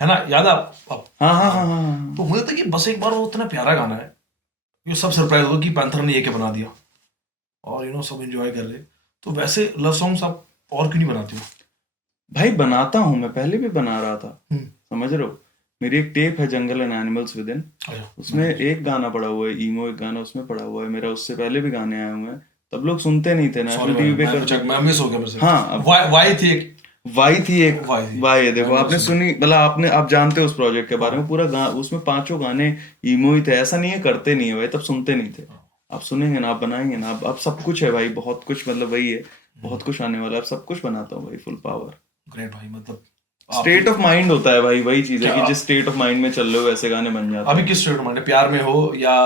है ना, याद है आप? हाँ हाँ हाँ हाँ। तो मुझे लगता है कि बस एक बार वो इतना प्यारा गाना है, ये सब सरप्राइज हो कि पैंथर ने ये क्या बना दिया, और सब एंजॉय कर रहे। तो वैसे लव सॉन्ग्स आप और क्यों नहीं बनाते हो? भाई बनाता हूँ मैं, पहले भी बना रहा था, हम्म। समझ रहे हो। मेरी एक टेप है jungle and animals with in, अच्छा, उसमें एक गाना पड़ा हुआ है, ईमो एक गाना उसमें पड़ा हुआ है मेरा। उससे पहले भी गाने आए हुए हैं, तब लोग सुनते नहीं थे, नेशनल टीवी पे करते। मैं मिस हो गया मेरे से। हाँ, वाई थी एक, वाई थी एक, वाई थी। वाई है, देखो मैंने आपने सुनी। सुनी, मतलब आपने, आप जानते हो उस प्रोजेक्ट के बारे में पूरा उसमें 5 गाने ईमो ही थे। ऐसा नहीं है करते नहीं है भाई, तब सुनते नहीं थे। आप सुनेंगे ना, आप बनाएंगे ना, अब सब कुछ है भाई, बहुत कुछ, मतलब वही है, बहुत कुछ आने वाला है। अब सब कुछ बनाता हूँ भाई, फुल पावर। ग्रेट भाई, मतलब स्टेट ऑफ माइंड होता है भाई, वही चीज है कि जिस स्टेट ऑफ माइंड में चल रहे हो वैसे गाने बन जाते हैं। अभी किस स्टेट ऑफ माइंड, प्यार में हो या?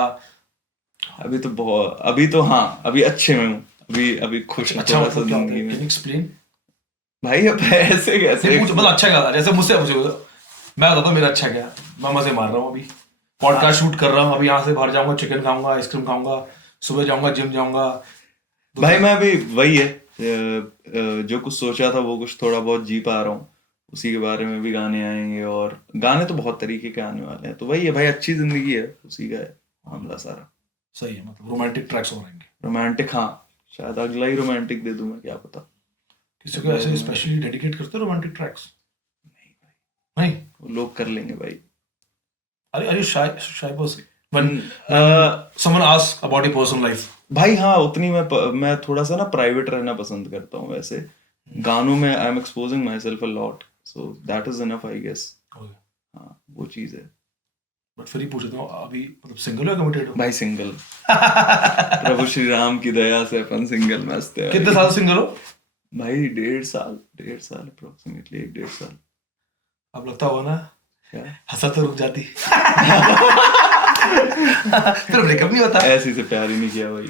अभी तो बहुत, अभी तो हाँ, अभी अच्छे में हूँ, अभी खुश हूँ अच्छा थोड़ा सा मतलब क्या होता है, जिंदगी कैन में। You explain? भाई अब ऐसे कैसे, मतलब अच्छा क्या, जैसे मुझसे पूछे, मैं बताता हूँ मेरा अच्छा क्या, मैं मजे मार रहा हूँ अभी, पॉडकास्ट शूट कर रहा हूँ, अभी यहाँ से बाहर जाऊंगा, चिकन खाऊंगा, आइसक्रीम खाऊंगा, सुबह जाऊंगा जिम जाऊंगा। भाई मैं अभी वही है, जो कुछ सोचा था वो कुछ थोड़ा बहुत जी पा रहा हूँ, उसी के बारे में भी गाने आएंगे। और गाने तो बहुत तरीके के आने वाले हैं, तो वही है भाई, अच्छी जिंदगी है, उसी का है मामला सारा। सही है, मतलब रोमांटिक ट्रैक्स हो रहेंगे। रोमांटिक, हाँ शायद अगला ही रोमांटिक दे दूं मैं, क्या पता। किसी को ऐसे स्पेशली डेडिकेट करते हो रोमांटिक ट्रैक्स? नहीं, वो लोग कर लेंगे भाई। अरे shy person when someone asks about your personal life? भाई हाँ, उतनी मैं थोड़ा सा ना प्राइवेट रहना पसंद करता हूँ वैसे। गानों में I am exposing myself a lot, so that is enough I guess. हाँ वो चीज है। बट फिर ही पूछ रहा हूँ, अभी मतलब सिंगल हो या कमिटेड हो? भाई सिंगल। प्रभु श्री राम की दया से अपन सिंगल मस्त है। कितने साल सिंगल हो? भाई 1.5 साल अप्रोक्सीमेटली, 1.5 साल। अब लगता होगा ना क्या हंसा तो रुक जाती। फिर ब्रेकअप नहीं होता? ऐसे से प्यार ही नहीं किया भाई।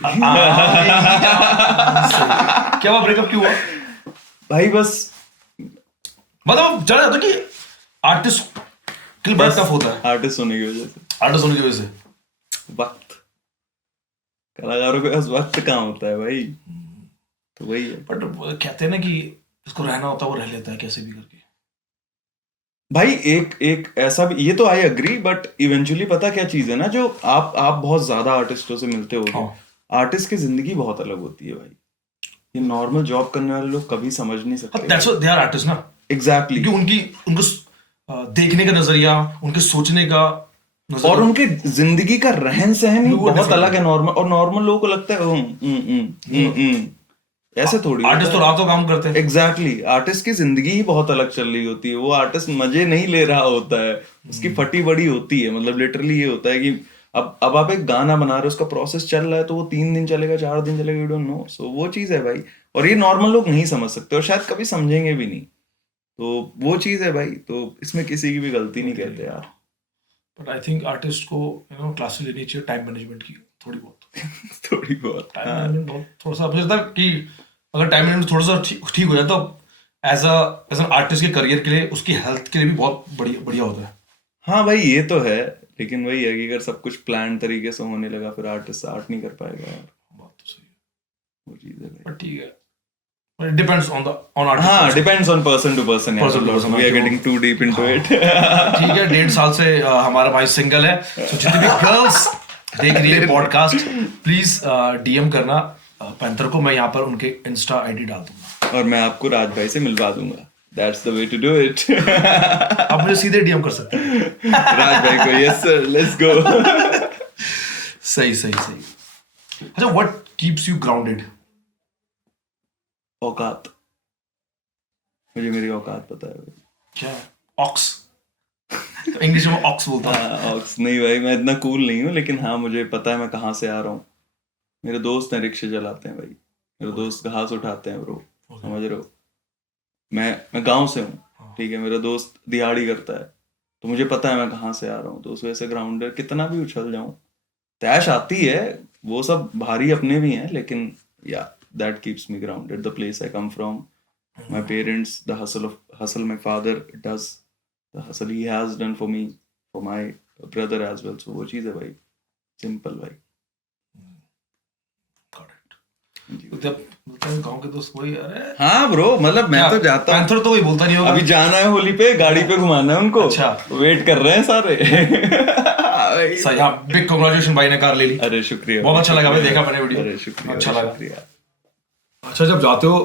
क्या हुआ, ब्रेकअप क्यों हुआ? भाई बस मतलब जाना जाता कि आर्टिस्ट के लिए बड़ा टफ होता है, आर्टिस्ट होने की वजह से, आर्टिस्ट होने की वजह से। वक्त, कलाकारों के पास वक्त कहाँ होता है भाई, तो वही है। बट कहते हैं ना कि इसको रहना होता है वो रह लेता है कैसे भी करके। भाई एक ऐसा भी, ये तो आई एग्री, बट इवेंचुअली पता क्या चीज है ना, जो आप बहुत ज्यादा आर्टिस्टों से मिलते हो, हाँ। आर्टिस्ट की जिंदगी बहुत अलग होती है भाई, ये नॉर्मल जॉब करने वाले लोग कभी समझ नहीं सकते। That's why they are artist ना, एग्जैक्टली, क्योंकि उनको देखने का नजरिया, उनके सोचने का नजरिया, और उनकी जिंदगी का रहन सहन ही वो बहुत different अलग है नॉर्मल, और नॉर्मल लोगों को लगता है ऐसे थोड़ी आर्टिस्ट तो रातों काम करते हैं। एग्जैक्टली, आर्टिस्ट की जिंदगी ही बहुत अलग चल रही होती है, वो आर्टिस्ट मजे नहीं ले रहा होता है, उसकी फटी बड़ी होती है, मतलब लिटरली ये होता है कि अब आप एक गाना बना रहे हो, उसका प्रोसेस चल रहा है, तो वो 3 दिन चलेगा, 4 दिन चलेगा, यू डोंट नो, सो वो चीज है भाई, और ये नॉर्मल लोग नहीं समझ सकते और शायद कभी समझेंगे भी नहीं, तो वो चीज है भाई, तो इसमें किसी की भी गलती नहीं कहते यार। बट आई थिंक आर्टिस्ट को क्लासेस लेनी चाहिए टाइम मैनेजमेंट की, थोड़ी बहुत थोड़ी बहुत, टाइम मैनेजमेंट बहुत थोड़ा सा, मुझे लगता है कि अगर टाइम मैनेजमेंट थोड़ा सा ठीक हो जाए तो एज एन आर्टिस्ट के करियर के लिए, उसकी हेल्थ के लिए भी बहुत बढ़िया होता है। हाँ भाई ये तो है, लेकिन वही है कि अगर सब कुछ प्लान तरीके से होने लगा, फिर आर्टिस्ट आर्ट नहीं कर पाएगा यार, बात तो सही है, वो चीज है भाई। बट ठीक है, it depends on artist. हाँ, depends on person to person यार, Person to person, we are getting too deep into it। ठीक है, 1.5 साल से हमारा भाई सिंगल है, so जितनी भी गर्ल्स देख रही है पॉडकास्ट, प्लीज डीएम करना पैंथर को, मैं यहाँ पर उनके इंस्टा आईडी डाल दूंगा और मैं आपको राज भाई से मिलवा दूंगा, that's the way to do it। आप मुझे सीधे डीएम कर सकते हैं राज भाई को, yes sir, let's go। सही। अच्छा, what keeps you grounded? औकात, मुझे मेरी औकात पता है भाई। क्या है? ऑक्स, इंग्लिश में ऑक्स बोलता हूँ। हाँ, ऑक्स नहीं भाई, मैं इतना कूल नहीं हूँ, लेकिन हाँ मुझे पता है मैं कहाँ से आ रहा हूँ। मेरे दोस्त हैं, रिक्शे चलाते हैं भाई, मेरे दोस्त घास उठाते हैं ब्रो, समझ रहे हो, मैं गांव से हूँ, ठीक है, मेरा दोस्त दिहाड़ी करता है, तो मुझे पता है मैं कहाँ से आ रहा हूँ, तो उस वजह से ग्राउंडर, कितना भी उछल जाऊँ तैश आती है, वो सब भारी अपने भी हैं, लेकिन या that keeps me grounded, the place I come from, my parents, the hustle my father does, the hustle he has done for me, for my brother as well, so वो चीज है भाई, simple भाई। गांव के दोस्त वही, अरे हाँ ब्रो, मतलब मैं तो जाता हूँ, पैंथर तो वही बोलता नहीं होगा, अभी जाना है होली पे, गाड़ी पे घुमाना है उनको, अच्छा वेट कर रहे हैं सारे। सही, हाँ, बिग कांग्रेचुलेशन, भाई ने कार ले ली। अरे शुक्रिया, बहुत अच्छा लगा भाई, देखा मैंने वीडियो, अरे शुक्रिया, अच्छा लगा। शुक्रिया। अच्छा, जब जाते हो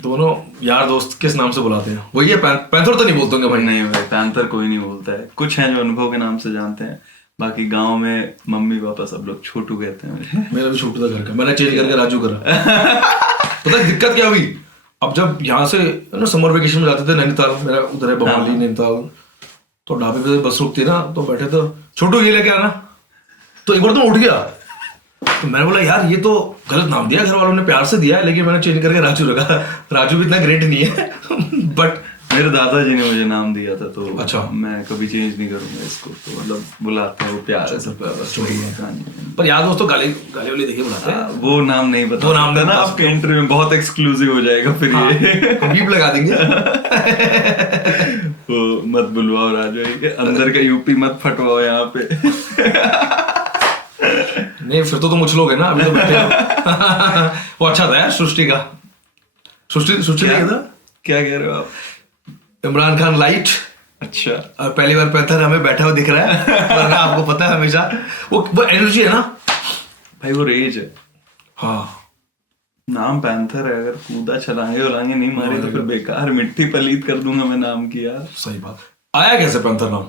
दोनों यार दोस्त किस नाम से बुलाते हैं? वही है पैंथर तो नहीं बोलते होंगे भाई? नहीं भाई, पैंथर कोई नहीं बोलता है, कुछ हैं जो अनुभव के नाम से जानते हैं, बाकी गांव में मम्मी पापा सब लोग छोटू कहते हैं मुझे। मेरा भी छोटू था घर का, मैंने चेंज करके राजू करा। पता है दिक्कत क्या हुई? अब जब यहाँ से ना समर वेकेशन में जाते थे नैनीताल, मेरा उधर है बमाली नैनीताल, तो ढाबे पे बस रुकती ना, तो बैठे तो छोटू ये लेके आना, तो एक बार तो उठ गया, तो मैंने बोला यार ये तो गलत नाम दिया, घर वालों ने प्यार से दिया है, लेकिन मैंने चेंज करके राजू रखा। राजू भी इतना ग्रेट नहीं है बट मेरे दादाजी ने मुझे नाम दिया था, तो अच्छा, मैं कभी चेंज नहीं करूंगा इसको, तो मतलब बुलाते हैं, वो प्यार है सब, छोटी बात। पर यार दोस्तों गाली वाली देखे बुलाते हैं, वो नाम नहीं बता, वो नाम ना आपके इंटरव्यू में बहुत एक्सक्लूसिव हो जाएगा फिर, ये बीप लगा देंगे। वो मत बुलवाओ राजू के अंदर का यूपी मत फटवाओ यहाँ पे। नहीं फिर तो तुम उछलोगे ना, अभी तो बैठे हो। वो अच्छा था यार, सृष्टि का, सृष्टि नहीं था, क्या कह रहे हो आप? इमरान खान लाइट, अच्छा, और पहली बार पैंथर हमें बैठा हुआ दिख रहा है, वरना आपको पता है हमेशा वो एनर्जी है ना भाई, वो रेज है। हाँ, नाम पैंथर है, अगर कूदा चलाएंगे उलाएंगे नहीं मारे तो फिर बेकार, मिट्टी पलीत कर दूंगा मैं नाम की यार। सही बात। आया कैसे पैंथर नाम?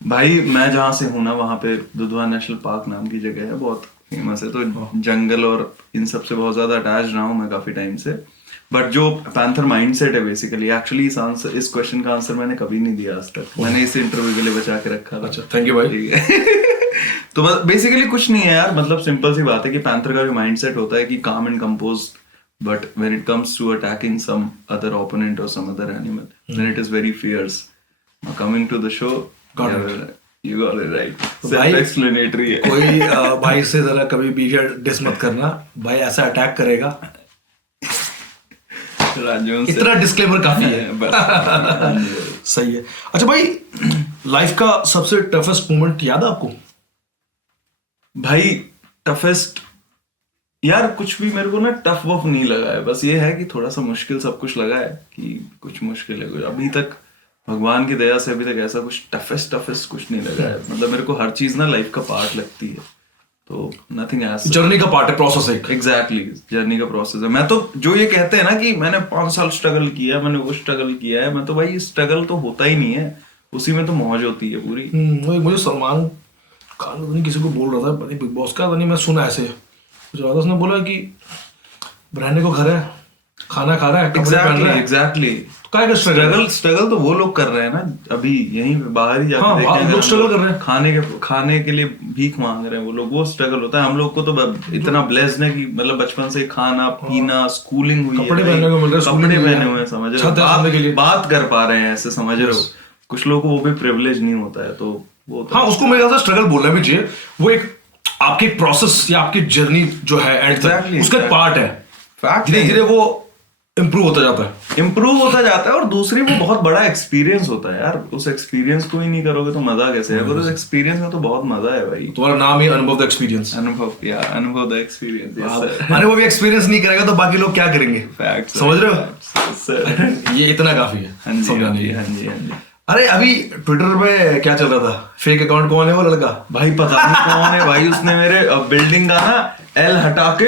भाई मैं जहाँ से हूँ ना, वहाँ पे दुधवा नेशनल पार्क नाम की जगह है, बहुत फेमस है, तो जंगल और इन सब से बहुत ज्यादा अटैच रहा हूँ मैं काफी टाइम से, बट जो पैंथर माइंडसेट है बेसिकली, एक्चुअली इस क्वेश्चन का आंसर मैंने कभी नहीं दिया आज तक, मैंने इस इंटरव्यू के लिए बचा के रखा था। अच्छा, थैंक यू भाई। ठीक है। तो बस बेसिकली कुछ नहीं है यार, मतलब सिंपल सी बात है कि पैंथर का जो माइंडसेट होता है कि calm and composed, but when it comes to attacking some other opponent और some other animal then it is very fierce. Now coming to the show, you got it right, self explanatory है। कोई भाई से जरा कभी बीच dish मत करना, भाई ऐसा अटैक करेगा, इतना डिस्क्लेमर काफी है। सही है। अच्छा भाई, लाइफ का सबसे टफेस्ट मोमेंट याद है आपको? भाई टफेस्ट, यार कुछ भी मेरे को ना टफ वफ नहीं लगा है, बस ये है कि थोड़ा सा मुश्किल सब कुछ लगा है कि कुछ मुश्किल है कुछ। अभी तक भगवान की दया से अभी तक ऐसा कुछ टफेस्ट कुछ नहीं लगा है। मतलब मेरे को हर चीज ना लाइफ का पार्ट लगती है, तो नथिंग एज जर्नी का पार्ट है, प्रोसेस है। एग्जैक्टली, जर्नी का प्रोसेस है। मैं तो जो ये कहते हैं ना कि मैंने 5 साल स्ट्रगल किया है, मैंने वो स्ट्रगल किया है, मैं तो भाई स्ट्रगल तो होता ही नहीं है, उसी में तो मौज होती है पूरी। मुझे सलमान खान नहीं किसी को बोल रहा था, बिग बॉस का नहीं, मैं सुना ऐसे कुछ रहा था, उसने बोला कि रहने को घर है, खाना खा रहा है, कपड़े पहन रहा है। एग्जैक्टली। क्या स्ट्रगल तो वो लोग कर रहे हैं ना, अभी यहीं पे बाहर ही जाके हाँ, देखेंगे लोग स्ट्रगल कर रहे हैं, खाने के लिए भीख मांग रहे हैं वो लोग, वो स्ट्रगल होता है। हम लोग को तो इतना ब्लेस्ड है कि मतलब बचपन से खाना पीना, स्कूलिंग हुई है, कपड़े पहनने को मिल रहे हैं, कपड़े पहने हुए हैं, समझ रहे हो, बात कर पा रहे हैं ऐसे, समझ रहे हो। कुछ लोगों को वो भी प्रिविलेज नहीं होता है, तो वो हाँ, उसको मेरे ख्याल से स्ट्रगल बोलना भी चाहिए। वो एक आपके प्रोसेस या आपकी जर्नी जो है उसका पार्ट है। धीरे धीरे वो इम्प्रूव होता जाता है और दूसरी वो बहुत बड़ा एक्सपीरियंस होता है यार। उस एक्सपीरियंस को ही नहीं करोगे तो मजा कैसे है? उस एक्सपीरियंस में तो बहुत मजा है भाई। तुम्हारा नाम ही अनुभव द एक्सपीरियंस। अनुभव द एक्सपीरियंस। अनुभव भी एक्सपीरियंस नहीं करेगा तो बाकी लोग क्या करेंगे? समझ रहे हो? ये इतना काफी है समझाने के। हाँ जी। अरे अभी ट्विटर पे क्या चल रहा था? फेक अकाउंट कौन है वो लड़का? भाई पता नहीं कौन है भाई, उसने मेरे बिल्डिंग का ना एल हटा के,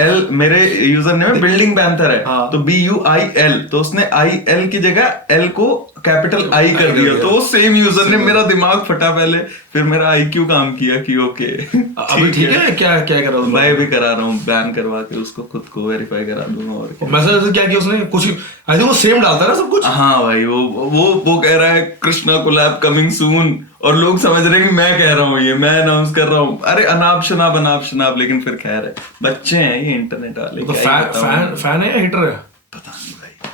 एल मेरे यूजर नेम में बिल्डिंग पैंथर है, हाँ। तो BUIL, तो उसने IL की जगह एल को कैपिटल I कर दिया, तो वो सेम यूजर ने, मेरा दिमाग फटा पहले, फिर मेरा IQ काम किया कि ओके अभी ठीक है। क्या कर रहा हूँ भाई? अभी करा रहा हूँ, बैन करवा के उसको खुद को वेरीफाई करा दूंगा। और क्या मैसेज क्या किया उसने? कुछ आई थिंक वो सेम डालता है ना सब कुछ। हाँ भाई, वो कह रहा है कृष्णा कोलैब कमिंग सून, और लोग समझ रहे हैं कि मैं कह रहा हूँ, ये मैं अनाउंस कर रहा हूँ। अरे अनाप शनाब, लेकिन फिर खैर है, बच्चे हैं ये इंटरनेट वाले। तो फैन है या हिटर है? पता नहीं भाई,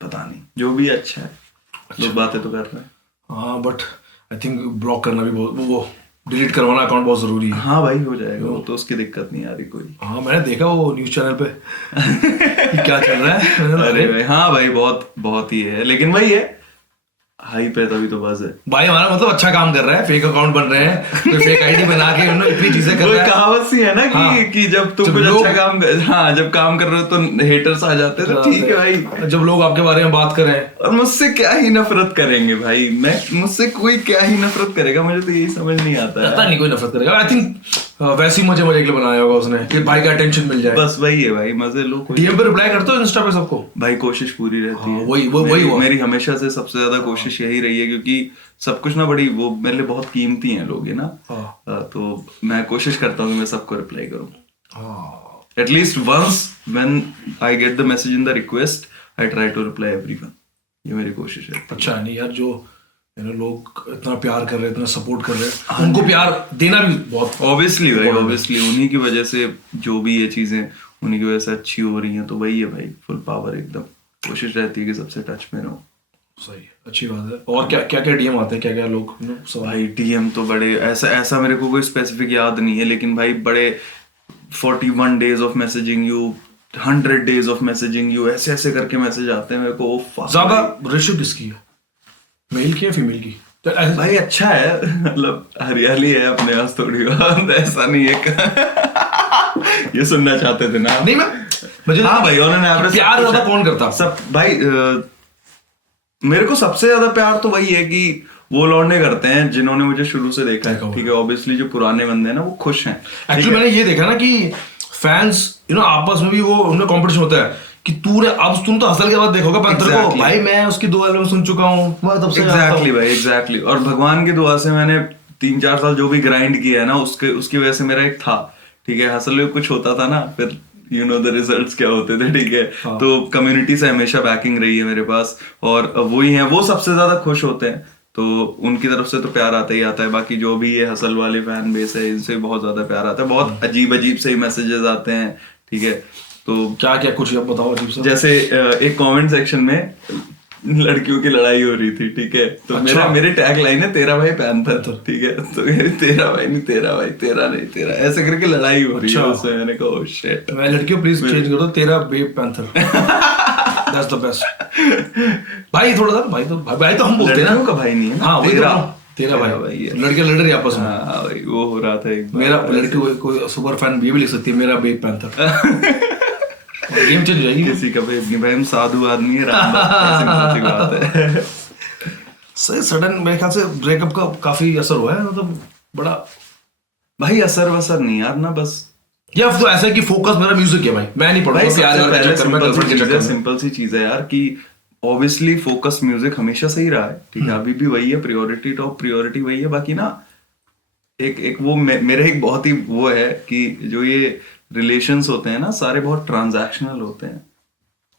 पता नहीं, जो भी अच्छा है। लोग बातें तो कर रहे हैं। हाँ, बट आई थिंक ब्लॉक करना भी बहुत, वो डिलीट करवाना अकाउंट बहुत जरूरी है। हाँ भाई, हो जाएगा वो तो, उसकी दिक्कत नहीं आ रही कोई। हाँ, मैंने देखा वो न्यूज चैनल पे क्या चल रहा है। अरे भाई, हाँ भाई, बहुत ही है, लेकिन वही है, हाई पे तभी तो बस है भाई। हमारा मतलब अच्छा काम कर रहा है, फेक अकाउंट बन रहे हैं, तो फेक आईडी बना के उन्होंने इतनी चीजें कर रहा है। कहावत सी है ना कि हाँ, कि जब तुम कुछ अच्छा काम हाँ, जब काम कर रहे हो तो हेटर्स आ जाते हैं, तो ठीक है भाई। जब लोग आपके बारे में बात करें, और मुझसे क्या ही नफरत करेंगे भाई, मुझसे कोई क्या ही नफरत करेगा, मुझे तो यही समझ नहीं आता है। पता नहीं कोई नफरत करेगा। आई थिंक वैसे ही मजे के लिए बनाया होगा उसने कि भाई का अटेंशन मिल जाए। बस वही है भाई, मजे लो। डीएम पे रिप्लाई करते हो इंस्टा पे सबको? भाई कोशिश पूरी रहती है। वही मेरी हमेशा से सबसे ज्यादा कोशिश यही रही है, क्योंकि सब कुछ ना बड़ी वो मेरे लिए बहुत कीमती हैं लोग, है ना। तो मैं कोशिश करता हूँ कि मैं सबको रिप्लाई करूँ। At least once when I get the message in the request, I try to reply everyone. ये मेरी कोशिश है। अच्छा नहीं यार, जो लोग इतना प्यार कर रहे हैं, इतना सपोर्ट कर रहे हैं, उनको प्यार देना भी बहुत ऑब्वियसली भाई, ऑब्वियसली उन्हीं की वजह से जो भी ये चीजें उन्हीं की वजह से अच्छी हो रही हैं, तो वही है भाई, फुल पावर एकदम। कोशिश रहती है कि सबसे टच में रहो। सही, अच्छी बात है। और क्या डीएम आते हैं, क्या लोग भाई डीएम तो बड़े, ऐसा मेरे को कोई स्पेसिफिक याद नहीं है, लेकिन भाई बड़े 41 days of messaging you, 100 days of messaging you, ऐसे करके मैसेज आते हैं मेरे को। ज्यादा रेशियो किसकी है, मेल की या फीमेल की? तो भाई अच्छा है, मतलब हरियाली है अपने पास थोड़ी बहुत, ऐसा नहीं है। ये सुनना चाहते थे ना? नहीं, मुझे हाँ भाई, उन्होंने प्यार ज्यादा कौन करता सब भाई? मेरे को सबसे ज्यादा प्यार तो वही है कि वो लौंडे करते हैं जिन्होंने मुझे शुरू से देखा है, ठीक है। ऑब्वियसली जो पुराने बंदे हैं ना, वो खुश हैं। एक्चुअली मैंने ये देखा ना कि फैंस आपस में भी वो उनमें कंपटीशन होता है कि तुम तो हसल के बाद देखोगे पैंथर को। भाई मैं उसकी 2 एल्बम सुन चुका हूँ तब से। एग्जैक्टली भाई, एग्जैक्टली। और भगवान की दुआ से मैंने 3-4 साल जो भी ग्राइंड किया है ना, उसकी वजह से मेरा एक था, ठीक है। हसल में कुछ होता था ना, फिर यू नो द रिजल्ट्स क्या होते थे, ठीक है। हाँ। तो कम्युनिटी से हमेशा बैकिंग रही है मेरे पास, और वही है, वो सबसे ज्यादा खुश होते हैं, तो उनकी तरफ से तो प्यार आता ही आता है। बाकी जो भी ये हसल वाले फैन बेस है, इनसे बहुत ज्यादा प्यार आता है। बहुत अजीब से ही मैसेजेस आते हैं, ठीक है। तो क्या कुछ अब बताओ अजीब सा। जैसे एक कमेंट सेक्शन में लड़कियों की लड़ाई हो रही थी, ठीक है। तो अच्छा। मेरे टैग लाइन है तेरा भाई पैंथर, ठीक है। तो तेरा भाई नहीं, तेरा भाई, तेरा नहीं, तेरा, ऐसे करके लड़ाई हो रही है उसमें। मैंने कहा ओह शिट, मैं लड़कियों प्लीज चेंज कर दो, तेरा babe panther. That's the best. भाई थोड़ा सा भाई तो हम बोलते हैं ना, लड़कियों का भाई नहीं है ना। हाँ वही तेरा तो, तेरा भाई है। लड़के लड़ रहे हैं आपस में। हाँ भाई वो हो रहा था एक बार। मेरा लड़की कोई सुपर फैन भी लिख सकती है मेरा ब्लैक पैंथर। गेम चेंज हो जाएगी। किसी का भी नहीं भाई, हम साधु आदमी है, रामदास, ऐसी बात है। सही सडन मेरे ख्याल से ब्रेकअप का काफी असर हुआ है, मतलब बड़ा। भाई असर वसर नहीं यार ना, बस या तो ऐसा है कि फोकस मेरा म्यूजिक है भाई, मैं नहीं पढ़ूंगा प्यार वाले चक्कर में, गर्लफ्रेंड के चक्कर में। सिंपल सी चीज है यार कि ऑब्वियसली फोकस म्यूजिक हमेशा से ही रहा है, ठीक है, अभी भी वही है, प्रायोरिटी टॉप प्रायोरिटी वही है। बाकी ना एक वो मेरे एक बहुत ही वो है कि जो ये रिलेशंस होते हैं ना सारे बहुत ट्रांजैक्शनल होते हैं,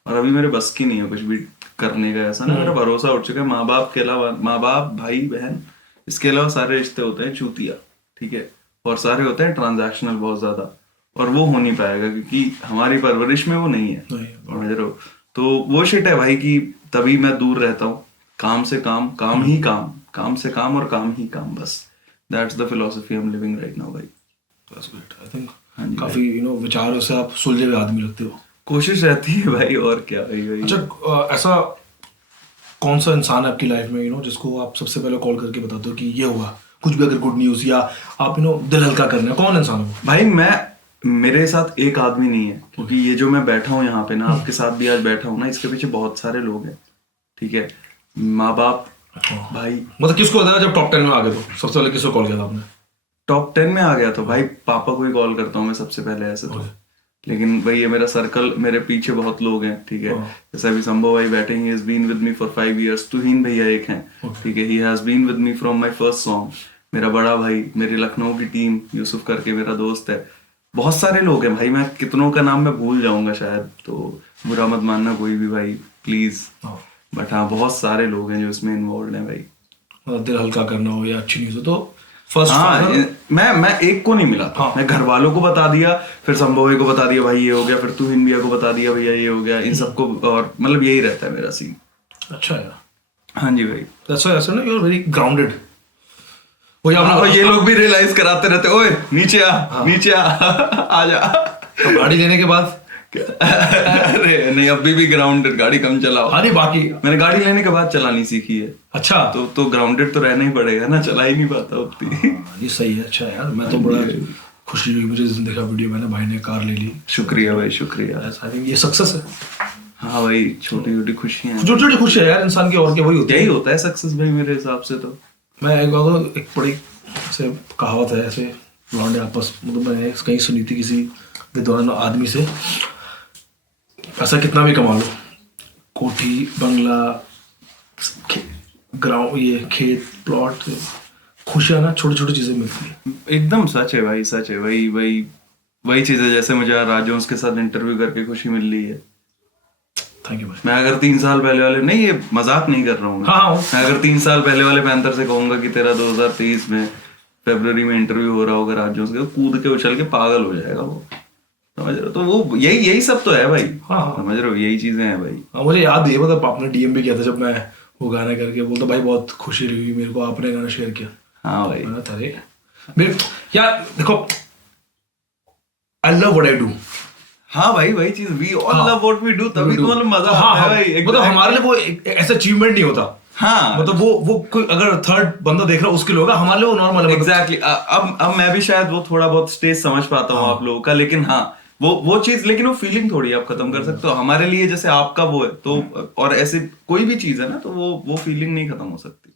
और अभी मेरे बस की नहीं है कुछ भी करने का। ऐसा ना मेरा भरोसा उठ चुका है, माँ बाप के अलावा, माँ बाप भाई बहन, इसके अलावा सारे रिश्ते होते हैं चूतिया, ठीक है, और सारे होते हैं ट्रांजैक्शनल बहुत ज्यादा, और वो हो नहीं पाएगा क्योंकि हमारी परवरिश में वो नहीं है, समझ रहे हो। तो वो शिट है भाई कि तभी मैं दूर रहता हूँ, काम से काम, काम ही काम, काम से काम और काम ही काम, बस that's the philosophy I am living right now भाई। That's good. I think काफी विचारों से आप सुलझे हुए आदमी लगते हो। कोशिश रहती है भाई, और क्या भाई। अच्छा ऐसा कौन सा इंसान है आपकी लाइफ में जिसको आप सबसे पहले कॉल करके बताते हो कि ये हुआ, कुछ भी अगर गुड न्यूज या आप दिल हल्का करना है, कौन इंसान हो? भाई मेरे साथ एक आदमी नहीं है, क्योंकि ये जो मैं बैठा हूँ यहाँ पे ना, आपके साथ भी आज बैठा हूँ ना, इसके पीछे बहुत सारे लोग हैं, ठीक है, माँ बाप, भाई। मतलब किसको बताया जब टॉप 10 में आ गए तो सबसे पहले किसको कॉल किया था आपने? टॉप 10 में आ गया तो भाई पापा को ही कॉल करता हूँ मैं सबसे पहले ऐसे तो। लेकिन भाई ये मेरा सर्कल, मेरे पीछे बहुत लोग हैं, ठीक है, जैसे अभी संभव भाई बैठे, he has been with me for 5 years। Tuhin भैया एक हैं, ठीक है, he has been with me from my first song. मेरा बड़ा भाई, मेरी लखनऊ की टीम, यूसुफ करके मेरा दोस्त है, बहुत सारे लोग हैं भाई, मैं कितनों का नाम मैं भूल जाऊंगा शायद, तो बुरा मत मानना कोई भी भाई प्लीज, बट हाँ बहुत सारे लोग हैं जो इसमें इन्वॉल्व हैं भाई। मतलब दिल हल्का करना हो या अच्छी न्यूज हो तो फर्स्ट मैं एक को नहीं मिला था, मैं घर वालों को बता दिया, फिर संभव को बता दिया भाई ये हो गया, फिर तू हिंदिया को बता दिया भैया ये हो गया, इन सबको, और मतलब यही रहता है मेरा सीन। अच्छा यार। हाँ जी भाई, ऐसा ना, यू आर वेरी ग्राउंडेड। वो ये लोग भी रियलाइज कराते रहते, ओए नीचे आ, नीचे आ जा। तो गाड़ी लेने के बाद अरे नहीं, अभी भी ग्राउंडेड, गाड़ी कम चलाओ। अरे बाकी मैंने गाड़ी लेने के बाद चलानी सीखी है। अच्छा, तो ग्राउंडेड तो रहना ही पड़ेगा ना, चला ही नहीं पाता उतनी। ये सही है। अच्छा यार, मैं तो बड़ा खुशी हुई मुझे देखा वीडियो, मैंने भाई ने कार ले ली। शुक्रिया भाई, शुक्रिया। ये सक्सेस है। हाँ भाई, छोटी छोटी खुशियां, छोटी छोटी खुशियां यार इंसान की, और क्या वही होती है, यही होता है सक्सेस भाई मेरे हिसाब से। तो मैं एक बड़ी ऐसे कहावत है, ऐसे लौंडे आपस, मतलब मैंने कहीं सुनी थी किसी विद्वान आदमी से, पैसा कितना भी कमा लो, कोठी बंगला ग्राउंड, ये खेत प्लॉट, खुशियां ना छोटी छोटी चीजें मिलती है। एकदम सच है भाई, सच है। वही चीज है, जैसे मुझे राजोंस के साथ इंटरव्यू करके खुशी मिल रही है। थैंक यू भाई। मैं अगर 3 साल पहले वाले, नहीं ये मजाक नहीं कर रहा हूँ, मैं अगर 3 साल पहले वाले पैंथर से कहूंगा कि तेरा 2023 में फरवरी में इंटरव्यू हो रहा होगा राजोंस के, तो कूद के उछल के पागल हो जाएगा वो, समझ रहे हो। तो वो यही सब तो है भाई। हाँ, समझ रहे हो, यही चीजें हैं भाई। हाँ, मुझे याद है, मतलब आपने डीएम भी किया था जब मैं वो गाना करके बोलता भाई बहुत खुशी हुई मेरे को, आपने गाना शेयर किया। हाँ भाई, अरे मेरे यार देखो, I love what I do. हाँ भाई, वही चीज, we all love what we do, तभी तो मतलब मजा आता है भाई। मतलब हमारे लिए वो ऐसा अचीवमेंट नहीं होता। हाँ, मतलब वो कोई अगर थर्ड बंदा देख रहा है उसके लिए होगा, हमारे लिए वो नॉर्मल है। एग्जैक्टली। अब मैं भी शायद वो थोड़ा बहुत स्टेज समझ पाता हूँ आप लोगों का, लेकिन हाँ वो चीज, लेकिन वो फीलिंग थोड़ी आप खत्म कर सकते हो। हमारे लिए जैसे आपका वो है तो, और ऐसे कोई भी चीज है ना, तो वो फीलिंग नहीं खत्म हो सकती,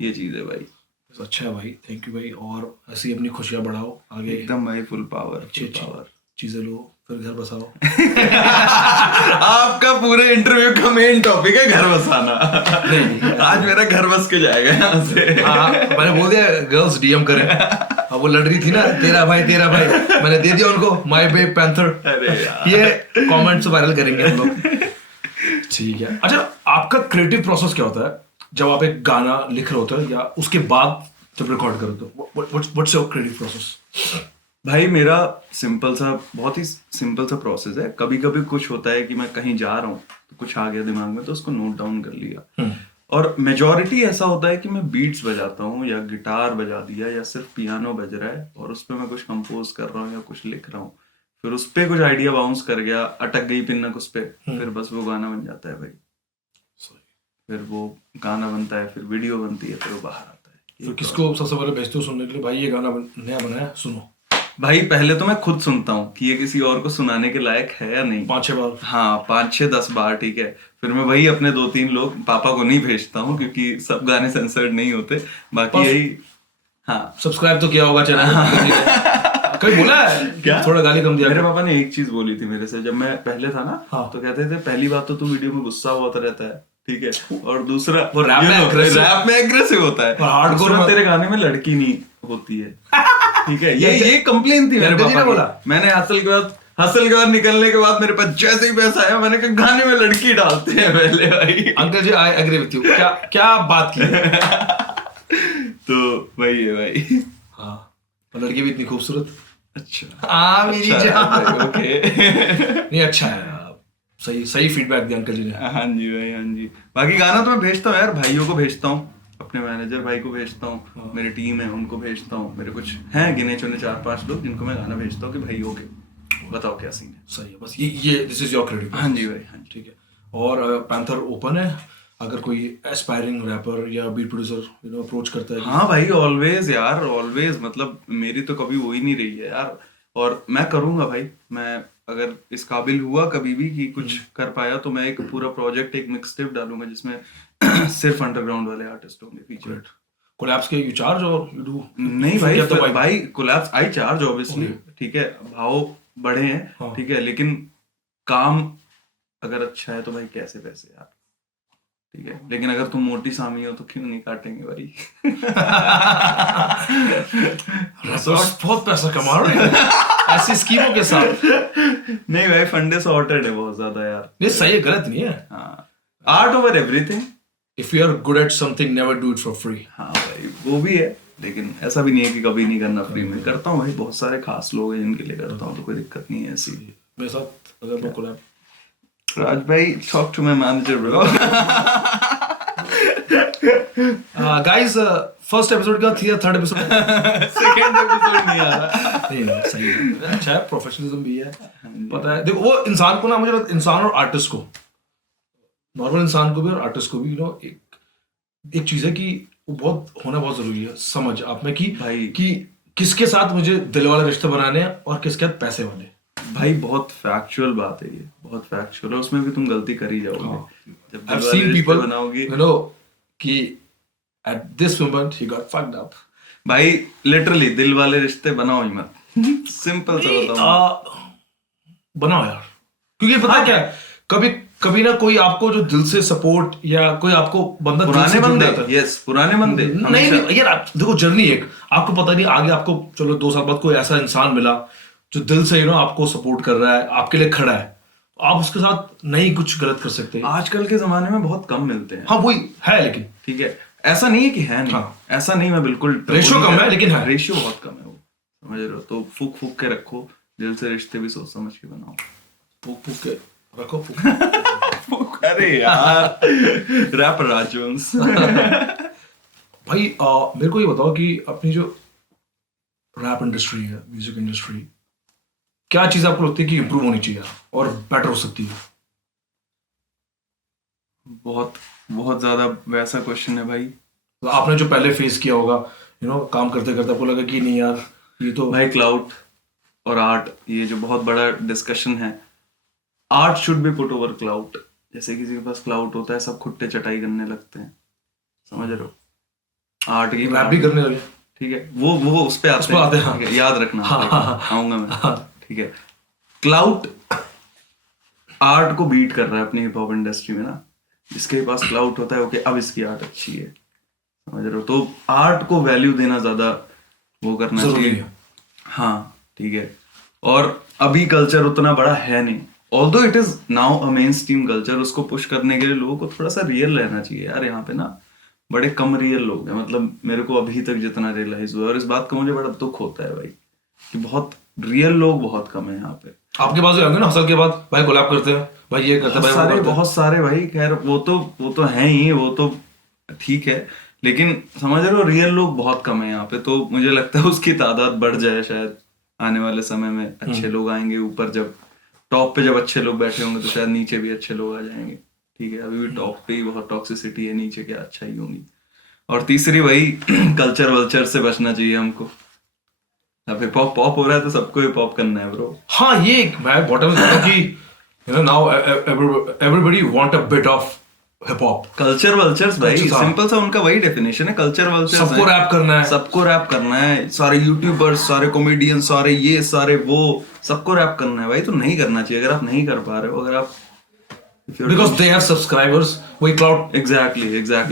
ये चीज है भाई। अच्छा है भाई, थैंक यू भाई, और ऐसे ही अपनी खुशियां बढ़ाओ आगे। एकदम भाई, फुल पावर, अच्छी चीजें लो, फिर घर बसाओ। आपका पूरे इंटरव्यू का मेन टॉपिक है घर बसाना। आज मेरा घर बस के जाएगा यहाँ से। हाँ, मैंने बोल दिया गर्ल्स डीएम करें। अब वो लड़ रही थी ना, तेरा भाई, मैंने दे दिया उनको माय बेब पैंथर। अरे ये कमेंट्स वायरल करेंगे हम लोग। ठीक है। अच्छा, आपका क्रिएटिव प्रोसेस क्या होता है जब आप एक गाना लिख रहे होते हो या उसके बाद जब रिकॉर्ड करते हो? What's your creative process? भाई मेरा बहुत ही सिंपल सा प्रोसेस है। कभी कभी कुछ होता है कि मैं कहीं जा रहा हूँ तो कुछ आ गया दिमाग में, तो उसको नोट डाउन कर लिया। और मेजॉरिटी ऐसा होता है कि मैं बीट्स बजाता हूँ या गिटार बजा दिया या सिर्फ पियानो बज रहा है और उस पर मैं कुछ कंपोज कर रहा हूँ या कुछ लिख रहा हूँ। फिर उस पे कुछ आइडिया बाउंस कर गया, अटक गई पिन्नक उस पे, फिर बस वो गाना बन जाता है भाई। फिर वो गाना बनता है, फिर वीडियो बनती है, फिर वो बाहर आता है। तो किसको सबसे पहले भेजते हो सुनने के लिए, भाई ये गाना नया बनाया सुनो? भाई पहले तो मैं खुद सुनता हूँ कि ये किसी और को सुनाने के लायक है या नहीं, 5-6 बार। हाँ 5-6-10 बार, ठीक है। फिर मैं वही अपने 2-3 लोग, पापा को नहीं भेजता हूँ क्योंकि सब गाने सेंसर्ड नहीं होते, बाकी यही। हाँ सब्सक्राइब तो किया होगा चैनल। कभी बोला है क्या? थोड़ा गाली कम दिया? मेरे पापा ने एक चीज बोली थी मेरे से जब मैं पहले था ना, हाँ। तो कहते थे पहली बात तो तू वीडियो में गुस्सा बहुत रहता है, ठीक है, और दूसरा वो रैप में एग्रेसिव होता है, और हार्डकोर दूसरा में तेरे गाने में लड़की नहीं होती है, ठीक है। ये कंप्लेन थी मेरे पापा बोला। की। मैंने हसल के बाद निकलने के बाद मेरे पास जैसे ही पैसा आया, मैंने कहा गाने में लड़की डालते हैं पहले भाई। Uncle ji I agree with you. क्या क्या बात की है? तो वही है भाई। हाँ, लड़की भी इतनी खूबसूरत। अच्छा मेरी अच्छा, जान। ओके। नहीं अच्छा है, सही सही फीडबैक दिया अंकल जी ने। हाँ जी भाई, हाँ जी। बाकी गाना तो मैं भेजता हूँ यार, भाइयों को भेजता हूँ, अपने मैनेजर भाई को भेजता हूँ, मेरी टीम है उनको भेजता हूँ, मेरे कुछ हैं गिने चुने 4-5 लोग जिनको मैं गाना भेजता हूँ कि भाई ओके बताओ क्या सीन है। सही है, बस ये दिस इज योर क्रेडिट। हाँ जी भाई, हाँ जी। ठीक है। और पैंथर ओपन है अगर कोई एस्पायरिंग रैपर या बीट प्रोड्यूसर अप्रोच करता है? हाँ भाई, ऑलवेज यार, ऑलवेज, मतलब मेरी तो कभी हो ही नहीं रही है यार, और मैं करूंगा भाई। मैं अगर इस काबिल हुआ कभी भी कि कुछ कर पाया तो मैं एक पूरा प्रोजेक्ट, एक मिक्सटेप डालूंगा जिसमें सिर्फ अंडरग्राउंड वाले आर्टिस्ट होंगे फीचर। कोलैब्स के यू चार्ज और यू डू? नहीं भाई, तो भाई कोलैब्स आई चार्ज ऑब्वियसली, ठीक है, भाव बढ़े हैं, ठीक है, लेकिन काम अगर अच्छा है तो भाई कैसे पैसे यार, ठीक है, लेकिन अगर तुम मोटी सामी हो तो क्यों नहीं काटेंगे भाई। बहुत पैसा कमा रहे हैं ऐसी स्कीमों के साथ। नहीं भाई, फंडे सॉर्टेड है बहुत ज्यादा यार। नहीं सही है, गलत नहीं है। हाँ, art over everything. If you are good at something never do it for free. हाँ भाई, वो भी है, लेकिन ऐसा भी नहीं है कि कभी नहीं करना फ्री में। करता हूँ भाई, बहुत सारे खास लोग हैं जिनके लिए करता हूँ, तो कोई दिक्कत नहीं है ऐसी। मेरे साथ अगर वो कोलैब, राज भाई talk to my manager bro. Guys first episode का थी, थर्ड एपिसोड सेकंड एपिसोड नहीं आ रहा। नहीं सही है, अच्छा है, प्रोफेशनलिज्म भी है, पता है। देखो वो इंसान को ना, मुझे लगता है इंसान और आर्टिस्ट को, नॉर्मल इंसान को भी और आर्टिस्ट को भी एक चीज है कि वो बहुत जरूरी है समझ आप में कि भाई कि किसके साथ मुझे दिल वाले रिश्ते बनाने हैं और किसके साथ पैसे वाले। भाई बहुत फैक्चुअल बात है ये, बहुत फैक्चुअल है, उसमें भी तुम गलती कर ही जाओगे जब I've seen people बनाओगे, you know कि at this moment he got fucked up। भाई लिटरली दिल वाले रिश्ते बनाओ ही मत। सिंपल सा बताऊं, बनाओ यार, क्योंकि पता है क्या है, कभी ना कोई आपको जो दिल से सपोर्ट या कोई आपको बंदा पुराने बंदे, यस पुराने बंदे, नहीं यार, देखो जर्नी एक, आपको पता नहीं आगे आपको चलो 2 साल बाद कोई ऐसा इंसान मिला जो दिल से आपको सपोर्ट कर रहा है, आपके लिए खड़ा है, आप उसके साथ नहीं कुछ गलत कर सकते। आजकल के जमाने में बहुत कम मिलते हैं। हाँ वही है, लेकिन ठीक है, ऐसा नहीं है कि है नहीं, हाँ। ऐसा नहीं, मैं बिल्कुल रेशियो कम है, लेकिन है, रेशियो बहुत कम है वो, समझ रहे हो। तो फूक फूक के रखो, दिल से रिश्ते भी सोच समझ के बनाओ। फूक फूक के रखो, फूक। अरे यार, रैपर राज जोन्स। भाई मेरे को ये बताओ कि अपनी जो रैप इंडस्ट्री है, म्यूजिक इंडस्ट्री, क्या चीज आपको लगती है कि इंप्रूव होनी चाहिए और बेटर हो सकती है? बहुत बहुत ज्यादा वैसा क्वेश्चन है भाई। तो आपने जो पहले फेस किया होगा, काम करते करते आपको लगा कि नहीं यार ये तो भाई क्लाउड और आर्ट, ये जो बहुत बड़ा डिस्कशन है, art should be put over cloud. जैसे किसी के पास क्लाउड होता है, सब खुट्टे चटाई करने लगते हैं, समझ रहे हो। आर्ट की रैप भी करने लगे, ठीक है, वो उस पे आते हैं, हाँ। याद रखना, आऊंगा मैं, हाँ। ठीक है। क्लाउड आर्ट को बीट कर रहा है अपनी हिप हॉप इंडस्ट्री में ना, जिसके पास क्लाउड होता है, ओके अब इसकी आर्ट अच्छी है, समझ रहे हो। तो आर्ट को वैल्यू देना ज्यादा वो करना चाहिए, हाँ ठीक है। और अभी कल्चर उतना बड़ा है नहीं, although it is now a main stream culture, उसको पुश करने के लिए लोगों को थोड़ा सा रियल रहना चाहिए यार। यहाँ पे ना बड़े कम रियल लोग हैं, मतलब मेरे को अभी तक जितना रियलाइज हुआ, और इस बात का मुझे बड़ा दुख होता है भाई कि बहुत रियल लोग बहुत कम है यहाँ पे। आपके पास भी होंगे ना हसल के बाद, भाई कोलैब करते हैं, भाई ये करते हैं, भाई बहुत सारे भाई, खैर वो तो हैं ही, वो तो ठीक है, लेकिन समझ रहे हो रियल लोग बहुत कम है यहाँ पे। तो मुझे लगता है उसकी तादाद बढ़ जाए शायद आने वाले समय में अच्छे लोग आएंगे ऊपर, जब टॉप पे जब अच्छे लोग बैठे होंगे तो शायद नीचे भी अच्छे लोग आ जाएंगे। ठीक है, अभी भी टॉप पे ही बहुत टॉक्सिसिटी है, नीचे क्या अच्छा ही होंगी। और तीसरी वही कल्चर वल्चर से बचना चाहिए हमको। अब हिप हॉप पॉप हो रहा है तो सबको हिप हॉप करना है ब्रो। हाँ, ये मैं बॉटम कि you know now everybody want a bit of hip hop. Culture vultures भाई, सिंपल सा उनका वही डेफिनेशन है, कल्चर वल्चर्स। सबको रैप करना है, सबको रैप करना है, सारे यूट्यूबर्स, सारे कॉमेडियन, सारे ये सारे वो, सबको रैप करना है भाई। तो नहीं करना चाहिए अगर आप नहीं कर पा रहे हो, अगर आप because they have subscribers, वही cloud। Exactly.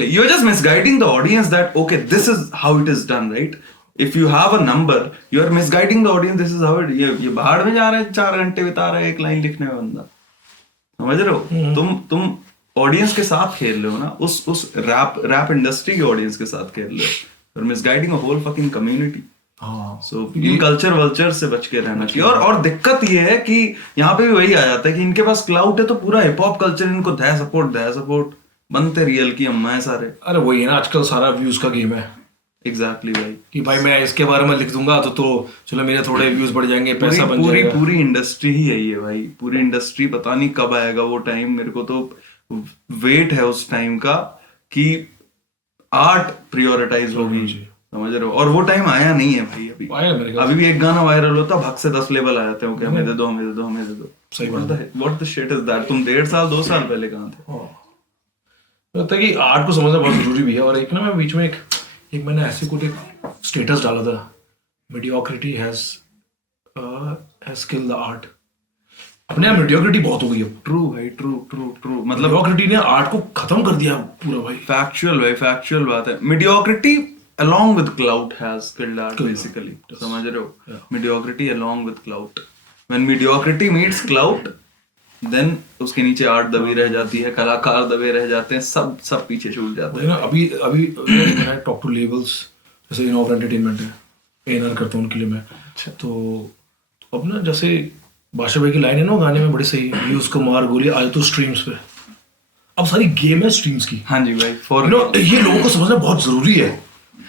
You're just misguiding the audience that okay, this is how it is done, right? If you have a number, you are misguiding the audience. This is how it. ये बाहर में जा रहे हैं, 4 घंटे बिता रहे हैं एक लाइन लिखने में बंदा, समझ रहे हो? तुम ऑडियंस के साथ खेल रहे हो ना, उस रैप इंडस्ट्री के ऑडियंस के साथ खेल रहे हो, और misguiding a whole fucking community. So in culture vulture से बच के रहना चाहिए। और दिक्कत ये है कि यहाँ पे भी वही आ जाता है कि इनके पास क्लाउड है तो पूरा हिप हॉप कल्चर इनको दे सपोर्ट बनते रियल की अम्मा है सारे। अरे वही है ना, आजकल सारा व्यूज का गेम है। एग्जैक्टली भाई, कि भाई मैं इसके बारे में लिख दूंगा तो चलो मेरे थोड़े व्यूज बढ़ जाएंगे, पैसा बन जाएगा। पूरी इंडस्ट्री ही यही है भाई, पूरी इंडस्ट्री। पता नहीं कब आएगा वो टाइम, मेरे को तो वेट है उस टाइम का कि आर्ट प्रियोरिटाइज होगी, समझ रहे हो? और वो टाइम आया नहीं है भाई। अभी भी एक गाना वायरल होता, भग से 10 लेबल आ जाते हैं, हमें दे दो हमें दे दो हमें दे दो। सही बात है। What the shit is that? तुम 1.5 साल 2 साल पहले कहाँ थे? लगता है कि आर्ट को समझना बहुत जरूरी भी है। और एक ना मैं बीच में एक मैंने ऐसे कुछ एक स्टेटस डाला था, mediocrity has killed the art। अपने यहाँ मेडियोक्रिटी बहुत हो गई है। ट्रू भाई, ट्रू। मतलब मेडियोक्रिटी ने आर्ट को खत्म कर दिया पूरा भाई। फैक्चुअल बात है। Mediocrity along with clout has killed art basically, समझ रहे हो? Mediocrity along with clout, when mediocrity meets clout, then उसके नीचे आर्ट दबी रह जाती है, कलाकार दबे रह जाते हैं, सब पीछे छूट जाते हैं। अभी मैं टॉक टू लेबल्स, जैसे इनोवर एंटरटेनमेंट है, A&R करता हूँ उनके लिए मैं। तो अब ना जैसे बादशाह भाई की लाइन है ना गाने में बड़ी सही, व्यूज को मार गोली आज तो स्ट्रीम्स पे। अब सारी गेम है स्ट्रीम्स की। हाँ जी भाई, ये लोगों को समझना बहुत जरूरी है।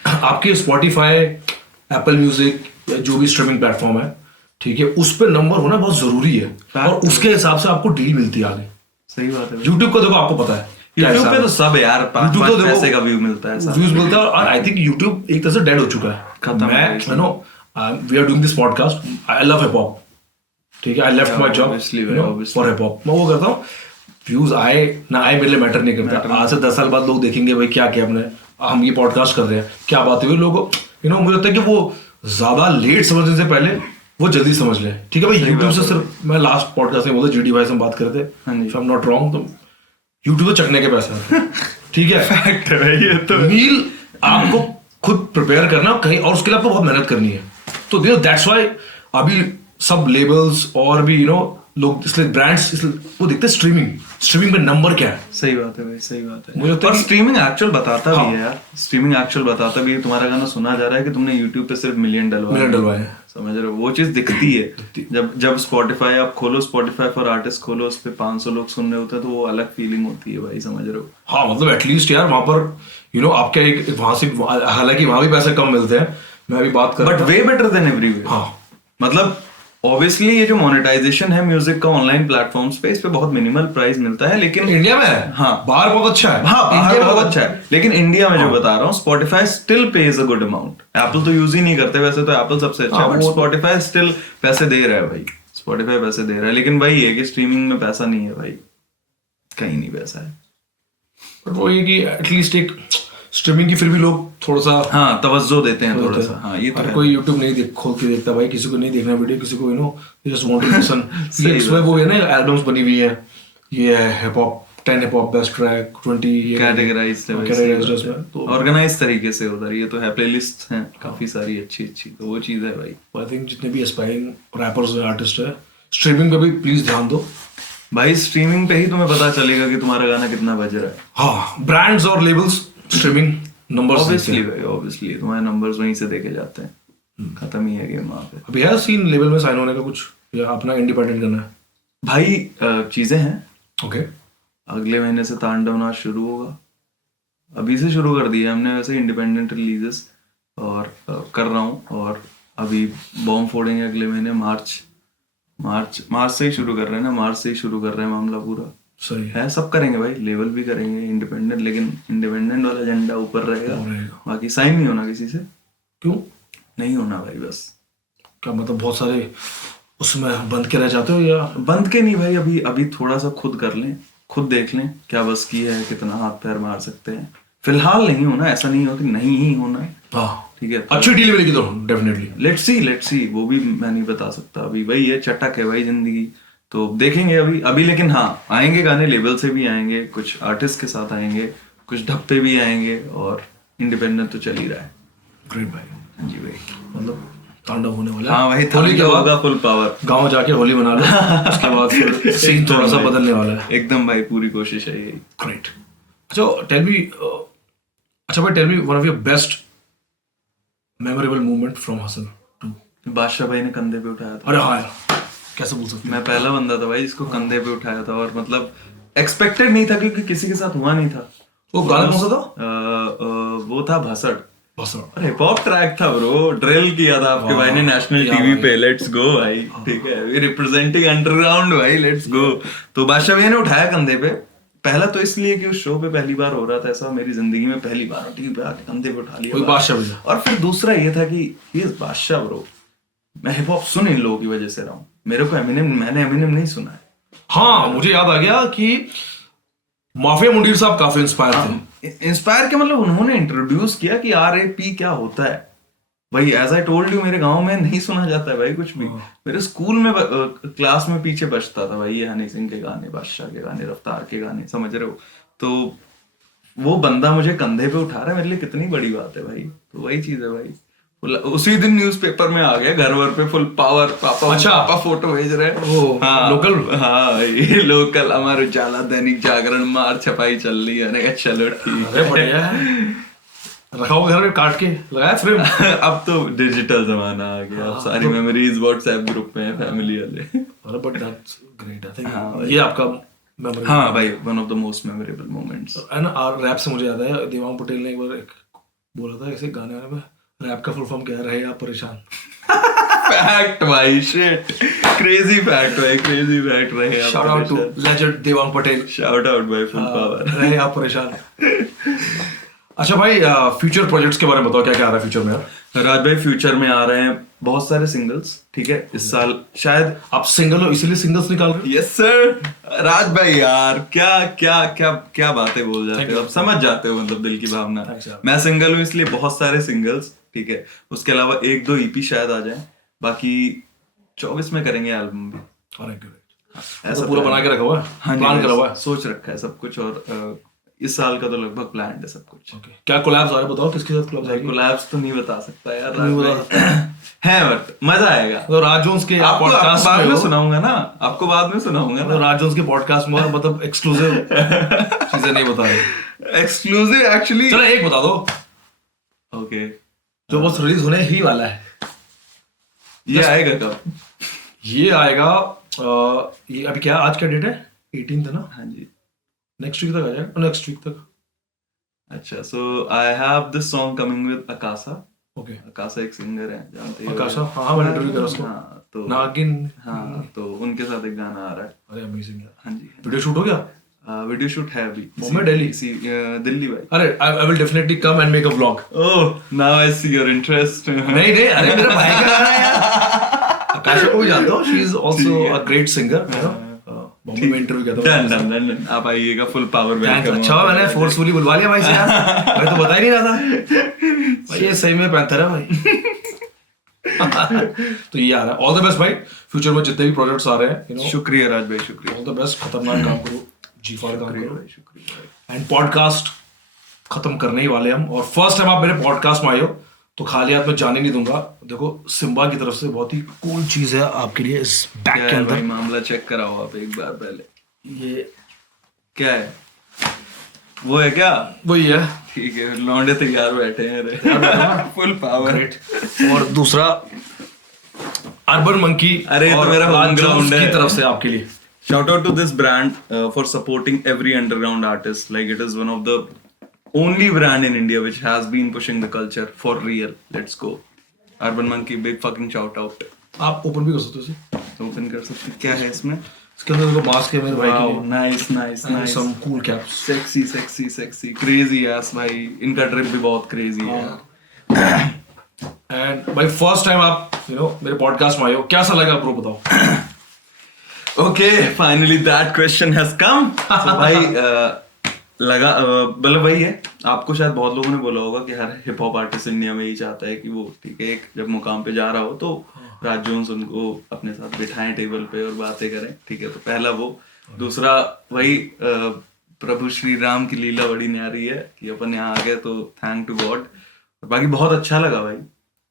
आपके स्पॉटिफाई, एप्पल म्यूजिक, जो भी स्ट्रीमिंग प्लेटफॉर्म है, ठीक है, उस पर नंबर होना बहुत जरूरी है, और उसके हिसाब से आपको डील मिलती है आगे। सही बात है। यूट्यूब को देखो, आपको पता है यूट्यूब पे तो सब है यार, 5 पैसे का व्यू मिलता है, व्यूज मिलता है। और आई थिंक यूट्यूब एक तरह से डेड हो चुका है, खत्म। We are doing this podcast, I love hip hop, ठीक है, I left my job for hip hop. मैं वो करता हूँ, व्यूज आए ना आए मेरे लिए मैटर नहीं करता। आज से 10 साल बाद लोग देखेंगे भाई क्या किया हमने, हम ये पॉडकास्ट कर रहे हैं, क्या बात है। लोगों मुझे लगता है कि वो ज्यादा लेट समझने से पहले वो जल्दी समझ ले, ठीक है भाई। यूट्यूब से सिर्फ मैं लास्ट पॉडकास्ट में बोला, जीडी भाई से हम बात कर रहे थे, if I am not wrong, तो यूट्यूब पे चकने के पैसे ठीक है, फैक्ट है ये तो। मील आपको खुद प्रिपेयर करना कहीं, और उसके लिए आपको बहुत मेहनत करनी है। तो दैट्स व्हाई अभी सब लेबल्स और भी लोग, इसलिए ब्रांड्स वो देखते हैं स्ट्रीमिंग में नंबर क्या है। सही बात है भाई, सही बात है। मुझे और स्ट्रीमिंग एक्चुअल बताता भी है यार, स्ट्रीमिंग एक्चुअल बताता भी है। तुम्हारा गाना सुना जा रहा है कि तुमने यूट्यूब पे सिर्फ मिलियन डलवाए हैं, समझ रहे हो? वो चीज दिखती है। जब स्पॉटिफाई आप खोलो, स्पॉटिफाई फॉर आर्टिस्ट खोलो, उस पे 500 लोग सुन रहे होते हैं, तो वो अलग फीलिंग होती है भाई, समझ रहे हो? हाँ, मतलब एटलीस्ट यार वहां पर आपका एक वहां से, हालांकि वहां भी पैसे कम मिलते हैं, मैं अभी बात कर, but way better than everywhere. हाँ, मतलब ऑब्वियसली ये जो मोनेटाइजेशन है म्यूजिक का ऑनलाइन प्लेटफॉर्म्स पे, इस पे बहुत मिनिमल प्राइस मिलता है, लेकिन इंडिया में है। हाँ, बाहर बहुत अच्छा है। हाँ, बाहर बहुत अच्छा है, लेकिन इंडिया में जो बता रहा हूँ, Spotify still page a good amount. Apple तो यूज ही नहीं करते, वैसे तो एप्पल सबसे अच्छा है, बट स्पॉटिफाई स्टिल पैसे दे रहा है भाई, स्पॉटिफाई पैसे दे रहा है। लेकिन भाई ये कि स्ट्रीमिंग में पैसा नहीं है भाई, कहीं नहीं पैसा है। बट वो ये कि एटलीस्ट एक स्ट्रीमिंग की फिर भी लोग थोड़ा सा तवज्जो देते हैं थोड़ा सा। हाँ, ये तो कोई यूट्यूब नहीं खोल के देखता भाई, किसी को नहीं देखना वीडियो, किसी को जस्ट वांट टू लिसन। इसमें वो है ना, एल्बम्स बनी हुई है, ये है hip hop 10 hip hop best track 20 categorised है ऑर्गेनाइज तरीके से उधर। ये तो है, प्लेलिस्ट हैं काफी सारी अच्छी, तो वो चीज है भाई। आई थिंक जितने भी एस्पायरिंग रैपर्स आर्टिस्ट है, स्ट्रीमिंग पे भी प्लीज ध्यान दो भाई। स्ट्रीमिंग पे ही तुम्हें पता चलेगा कि तुम्हारा गाना कितना बज रहा है। हाँ, ब्रांड्स और लेबल्स स्ट्रीमिंग नंबर्स ऑब्वियसली तुम्हारे नंबर्स वहीं से देखे जाते हैं, खत्म ही है गेम वहां पे। अभी है सीन लेबल में साइन होने का कुछ, या अपना इंडिपेंडेंट करना है? भाई चीजें हैं। ओके, अगले महीने से तांडव नाच शुरू होगा, अभी से शुरू कर दिया हमने वैसे इंडिपेंडेंट रिलीजेस, और कर रहा हूँ। और अभी बॉम्ब फोड़ेंगे अगले महीने मार्च से ही शुरू कर रहे हैं ना, मार्च से ही शुरू कर रहे हैं मामला पूरा। सही है, सब करेंगे भाई, लेवल भी करेंगे इंडिपेंडेंट, लेकिन इंडिपेंडेंट वाला एजेंडा ऊपर रहेगा, बाकी साइन नहीं होना किसी से। क्यों नहीं होना भाई, बस। क्या मतलब बहुत सारे उसमें बंद के रह जाते हो या? बंद के नहीं भाई, अभी थोड़ा सा खुद कर लें, खुद देख लें क्या बस की है, कितना हाथ पैर मार सकते हैं। फिलहाल नहीं होना, ऐसा नहीं हो कि नहीं ही होना है, ठीक है। अच्छी डील मिलेगी तो डेफिनेटली लेट्स सी, वो भी मैं नहीं बता सकता अभी, वही है, चटक है भाई जिंदगी, तो देखेंगे अभी। लेकिन हाँ, आएंगे गाने, लेवल से भी आएंगे, कुछ आर्टिस्ट के साथ आएंगे, कुछ ढप्पे भी आएंगे, और इंडिपेंडेंट तो चल ही रहा है। ग्रेट भाई। हाँ जी भाई, मतलब तांडव होने वाला है। हाँ भाई, होली के बाद फुल पावर, गांव जाके होली मना लो, उसके बाद फिर सीन थोड़ा सा बदलने वाला है। एकदम भाई, पूरी कोशिश है यही। ग्रेट। अच्छा tell me one of your best memorable moment from hustle 2। Badshah भाई ने कंधे पे उठाया था। अरे हाँ यार, कैसे बोल सकते मैं पहला बंदा था भाई जिसको कंधे पे उठाया था, और मतलब एक्सपेक्टेड नहीं था, क्योंकि किसी के साथ हुआ नहीं था। वो गाना कौन सा था? वो था भसड़। भसड़ हिप हॉप ट्रैक था ब्रो, ड्रिल किया था आपके भाई ने नेशनल टीवी पे, लेट्स गो भाई, ठीक है, रिप्रेजेंटिंग अंडरग्राउंड भाई, लेट्स गो। तो बादशाह भैया ने उठाया कंधे पे, पहला तो इसलिए कि उस शो पे पहली बार हो रहा था ऐसा, मेरी जिंदगी में पहली बार टीवी पे आके कंधे पे उठा लिया बादशाह भैया। और फिर दूसरा ये था कि ये बादशाह ब्रो, मैं हिप हॉप सुन इन लोगों की वजह से रहा हूँ, मेरे को मैंने एमिनेम नहीं सुना है। हाँ, मुझे याद आ गया कि माफिया मुंडीर साहब काफी इंस्पायर थे। इंस्पायर के मतलब उन्होंने इंट्रोड्यूस किया कि RAP क्या होता है भाई। एज आई टोल्ड यू, मेरे गांव में नहीं सुना जाता है भाई कुछ भी। मेरे स्कूल में क्लास में पीछे बजता था भाई ये हनी सिंह के गाने, बादशाह के गाने, रफ्तार के गाने, समझ रहे हो। तो वो बंदा मुझे कंधे पे उठा रहा है, मेरे लिए कितनी बड़ी बात है भाई। तो वही चीज है भाई। उसी दिन न्यूज़पेपर में आ गया, घर वर पे फुल पावर, पापा फोटो भेज रहे हैं। हाँ, लोकल। हाँ, ये लोकल, हमारे उजाला, दैनिक जागरण, मार छपाई चल रही है। चलो ठीक है, बढ़िया है। रखा हुआ घर में काट के लगाया फ्रेम। अब तो डिजिटल जमाना आ गया, अब सारी मेमोरीज व्हाट्सएप ग्रुप में है, फैमिली वाले। अरे but that's great, I think ये आपका मेमोरी। हाँ भाई, one of the most memorable moments. And rap से मुझे याद है, देवांग पटेल ने एक बार बोला था ऐसे गाने वाले में, रैप का फुल फॉर्म क्या है, रहे आप परेशान। फैक्ट भाई, शिट, क्रेजी फैक्ट भाई, क्रेजी फैक्ट। रहे आप, shout out to legend Devang Patel, shout out भाई, फुल पावर, रहे आप परेशान। अच्छा भाई, फ्यूचर प्रोजेक्ट्स के बारे में बताओ, क्या क्या आ रहा है फ्यूचर में यार? राज भाई, फ्यूचर में आ रहे हैं बहुत सारे सिंगल्स, ठीक है। इस साल शायद आप सिंगल हो इसीलिए सिंगल्स निकाल रहे हो? Yes sir. राज भाई यार, क्या क्या क्या क्या बातें बोल जाते हो, आप समझ जाते हो मतलब दिल की भावना। मैं सिंगल हूँ इसलिए बहुत सारे सिंगल्स, ठीक है। उसके अलावा 1-2 EP शायद आ जाए, बाकी 24 में करेंगे एल्बम भी। ऐसा पूरा बना के रखा हुआ है, प्लान करा हुआ है, सोच रखा है सब कुछ, और इस साल का तो लगभग प्लान है सब कुछ। क्या कोलैब्स आ रहे बताओ, किसके साथ कोलैब्स आएगी? कोलैब्स तो नहीं बता सकता यार, है बट मजा आएगा। तो राज जोन्स के पॉडकास्ट बाद में सुनाऊंगा ना, आपको बाद में सुनाऊंगा ना। राज जोन्स के पॉडकास्ट में मतलब एक्सक्लूसिव चीजें नहीं बता रहे। एक्सक्लूसिव एक्चुअली, चलो एक बता दो। ओके, जो बस रिलीज होने ही वाला है। ये आएगा कब? ये आएगा ये अभी क्या, आज का डेट है 18 है ना? हाँ जी, नेक्स्ट वीक तक आ जाएगा, नेक्स्ट वीक तक। अच्छा, so I have this song coming with Akasa. Okay, Akasa एक सिंगर है, जानते हो आकाशा? हाँ, मैंने इंटरव्यू करा उसको। हाँ, तो नागिन। हाँ, तो उनके साथ एक गाना आ रहा है। अरे अमेजिंग यार। हाँ जी, वीडियो शूट हो गया? वीडियो शूट है अभी मुंबई, दिल्ली? दिल्ली भाई। अरे I will definitely come and make a vlog. Oh, now I see your interest. नहीं, अरे मेरा भाई का गाना है यार। आकाशा को भी जानते हो, she is also a great singer, you know. Bombay में इंटरव्यू किया था। डन, आप आइएगा, फुल पावर वेलकम। अच्छा, मैंने फोर्सफुली बुलवा लिया भाई से यार, मैं तो बता ही नहीं रहा था भाई, ये सही में पैंथर है भाई। तो ये आ रहा है, ऑल द बेस्ट भाई, फ्यूचर में जितने भी प्रोजेक्ट्स आ रहे हैं, यू नो। शुक्रिया राज भाई, शुक्रिया, ऑल द बेस्ट, खतरनाक काम करो, G-Far काम करो भाई, शुक्रिया भाई। एंड पॉडकास्ट खत्म करने ही वाले हम, और फर्स्ट टाइम आप मेरे पॉडकास्ट में आए हो तो खाली हाथ में जाने नहीं दूंगा। देखो, सिम्बा की तरफ से बहुत ही कूल चीज है आपके लिए इस बैग के अंदर। मामला चेक कराओ आप एक बार पहले। ये क्या है? वो है क्या? वही है, ठीक है, लौंडे तैयार बैठे हैं, फुल पावर। और दूसरा अर्बन मंकी, अरे तो मेरा होम ग्राउंड है की तरफ से आपके लिए। Shout out to this brand for supporting every underground artist. Like, it is one of the only brand in India which has been pushing the culture for real. Let's go. Urban monkey big fucking shout out. आप open भी कर सकते हो इसे। Open कर सकते, क्या है इसमें? इसके अंदर देखो मास्क है मेरे भाई के लिए, nice nice nice, some cool caps. Sexy sexy sexy, crazy yes भाई, इनका ट्रिप भी बहुत क्रेजी है। एंड भाई फर्स्ट टाइम आप मेरे पॉडकास्ट में आए हो, कैसा लगा ब्रो बताओ। Okay finally that question has come. भाई लगा मतलब वही है, आपको शायद बहुत लोगों ने बोला होगा कि हर हिप हॉप आर्टिस्ट इंडिया में यही चाहता है कि वो ठीक है एक जब मुकाम पे जा रहा हो तो राज जोन्स उनको अपने साथ बिठाएं टेबल पे और बातें करें, ठीक है। तो पहला वो, दूसरा वही प्रभु श्री राम की लीला बड़ी न्यारी है कि अपन यहाँ आ गए, तो थैंक टू गॉड। बाकी बहुत अच्छा लगा भाई,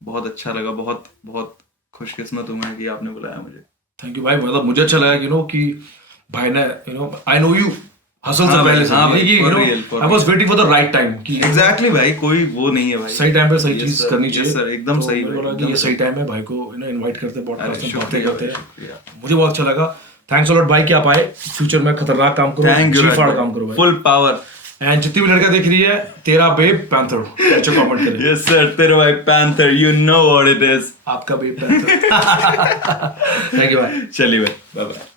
बहुत अच्छा लगा, बहुत बहुत खुशकिस्मत हूँ मैं कि आपने बुलाया मुझे। थैंक यू भाई, मतलब मुझे अच्छा लगा कि भाई ने आई नो यू हसल से पहले से, I was waiting for the right time कि एग्जैक्टली भाई, कोई वो नहीं है भाई, सही टाइम पे सही चीज करनी चाहिए सर, एकदम सही भाई। बोला कि ये सही टाइम है, भाई को इनवाइट करते पॉडकास्ट में बातें करते हैं, मुझे बहुत अच्छा लगा। थैंक्स अ लॉट भाई कि आप आए। फ्यूचर में खतरनाक काम करो, जी-फाड़ काम करो भाई, फुल पावर। एंड जितनी भी लड़का देख रही है, तेरा बेब पैंथर नीचे कमेंट करें। यस सर, तेरा भाई panther, you know what it is, आपका बेब पैंथर। थैंक यू भाई, चलिए भाई, बाय बाय।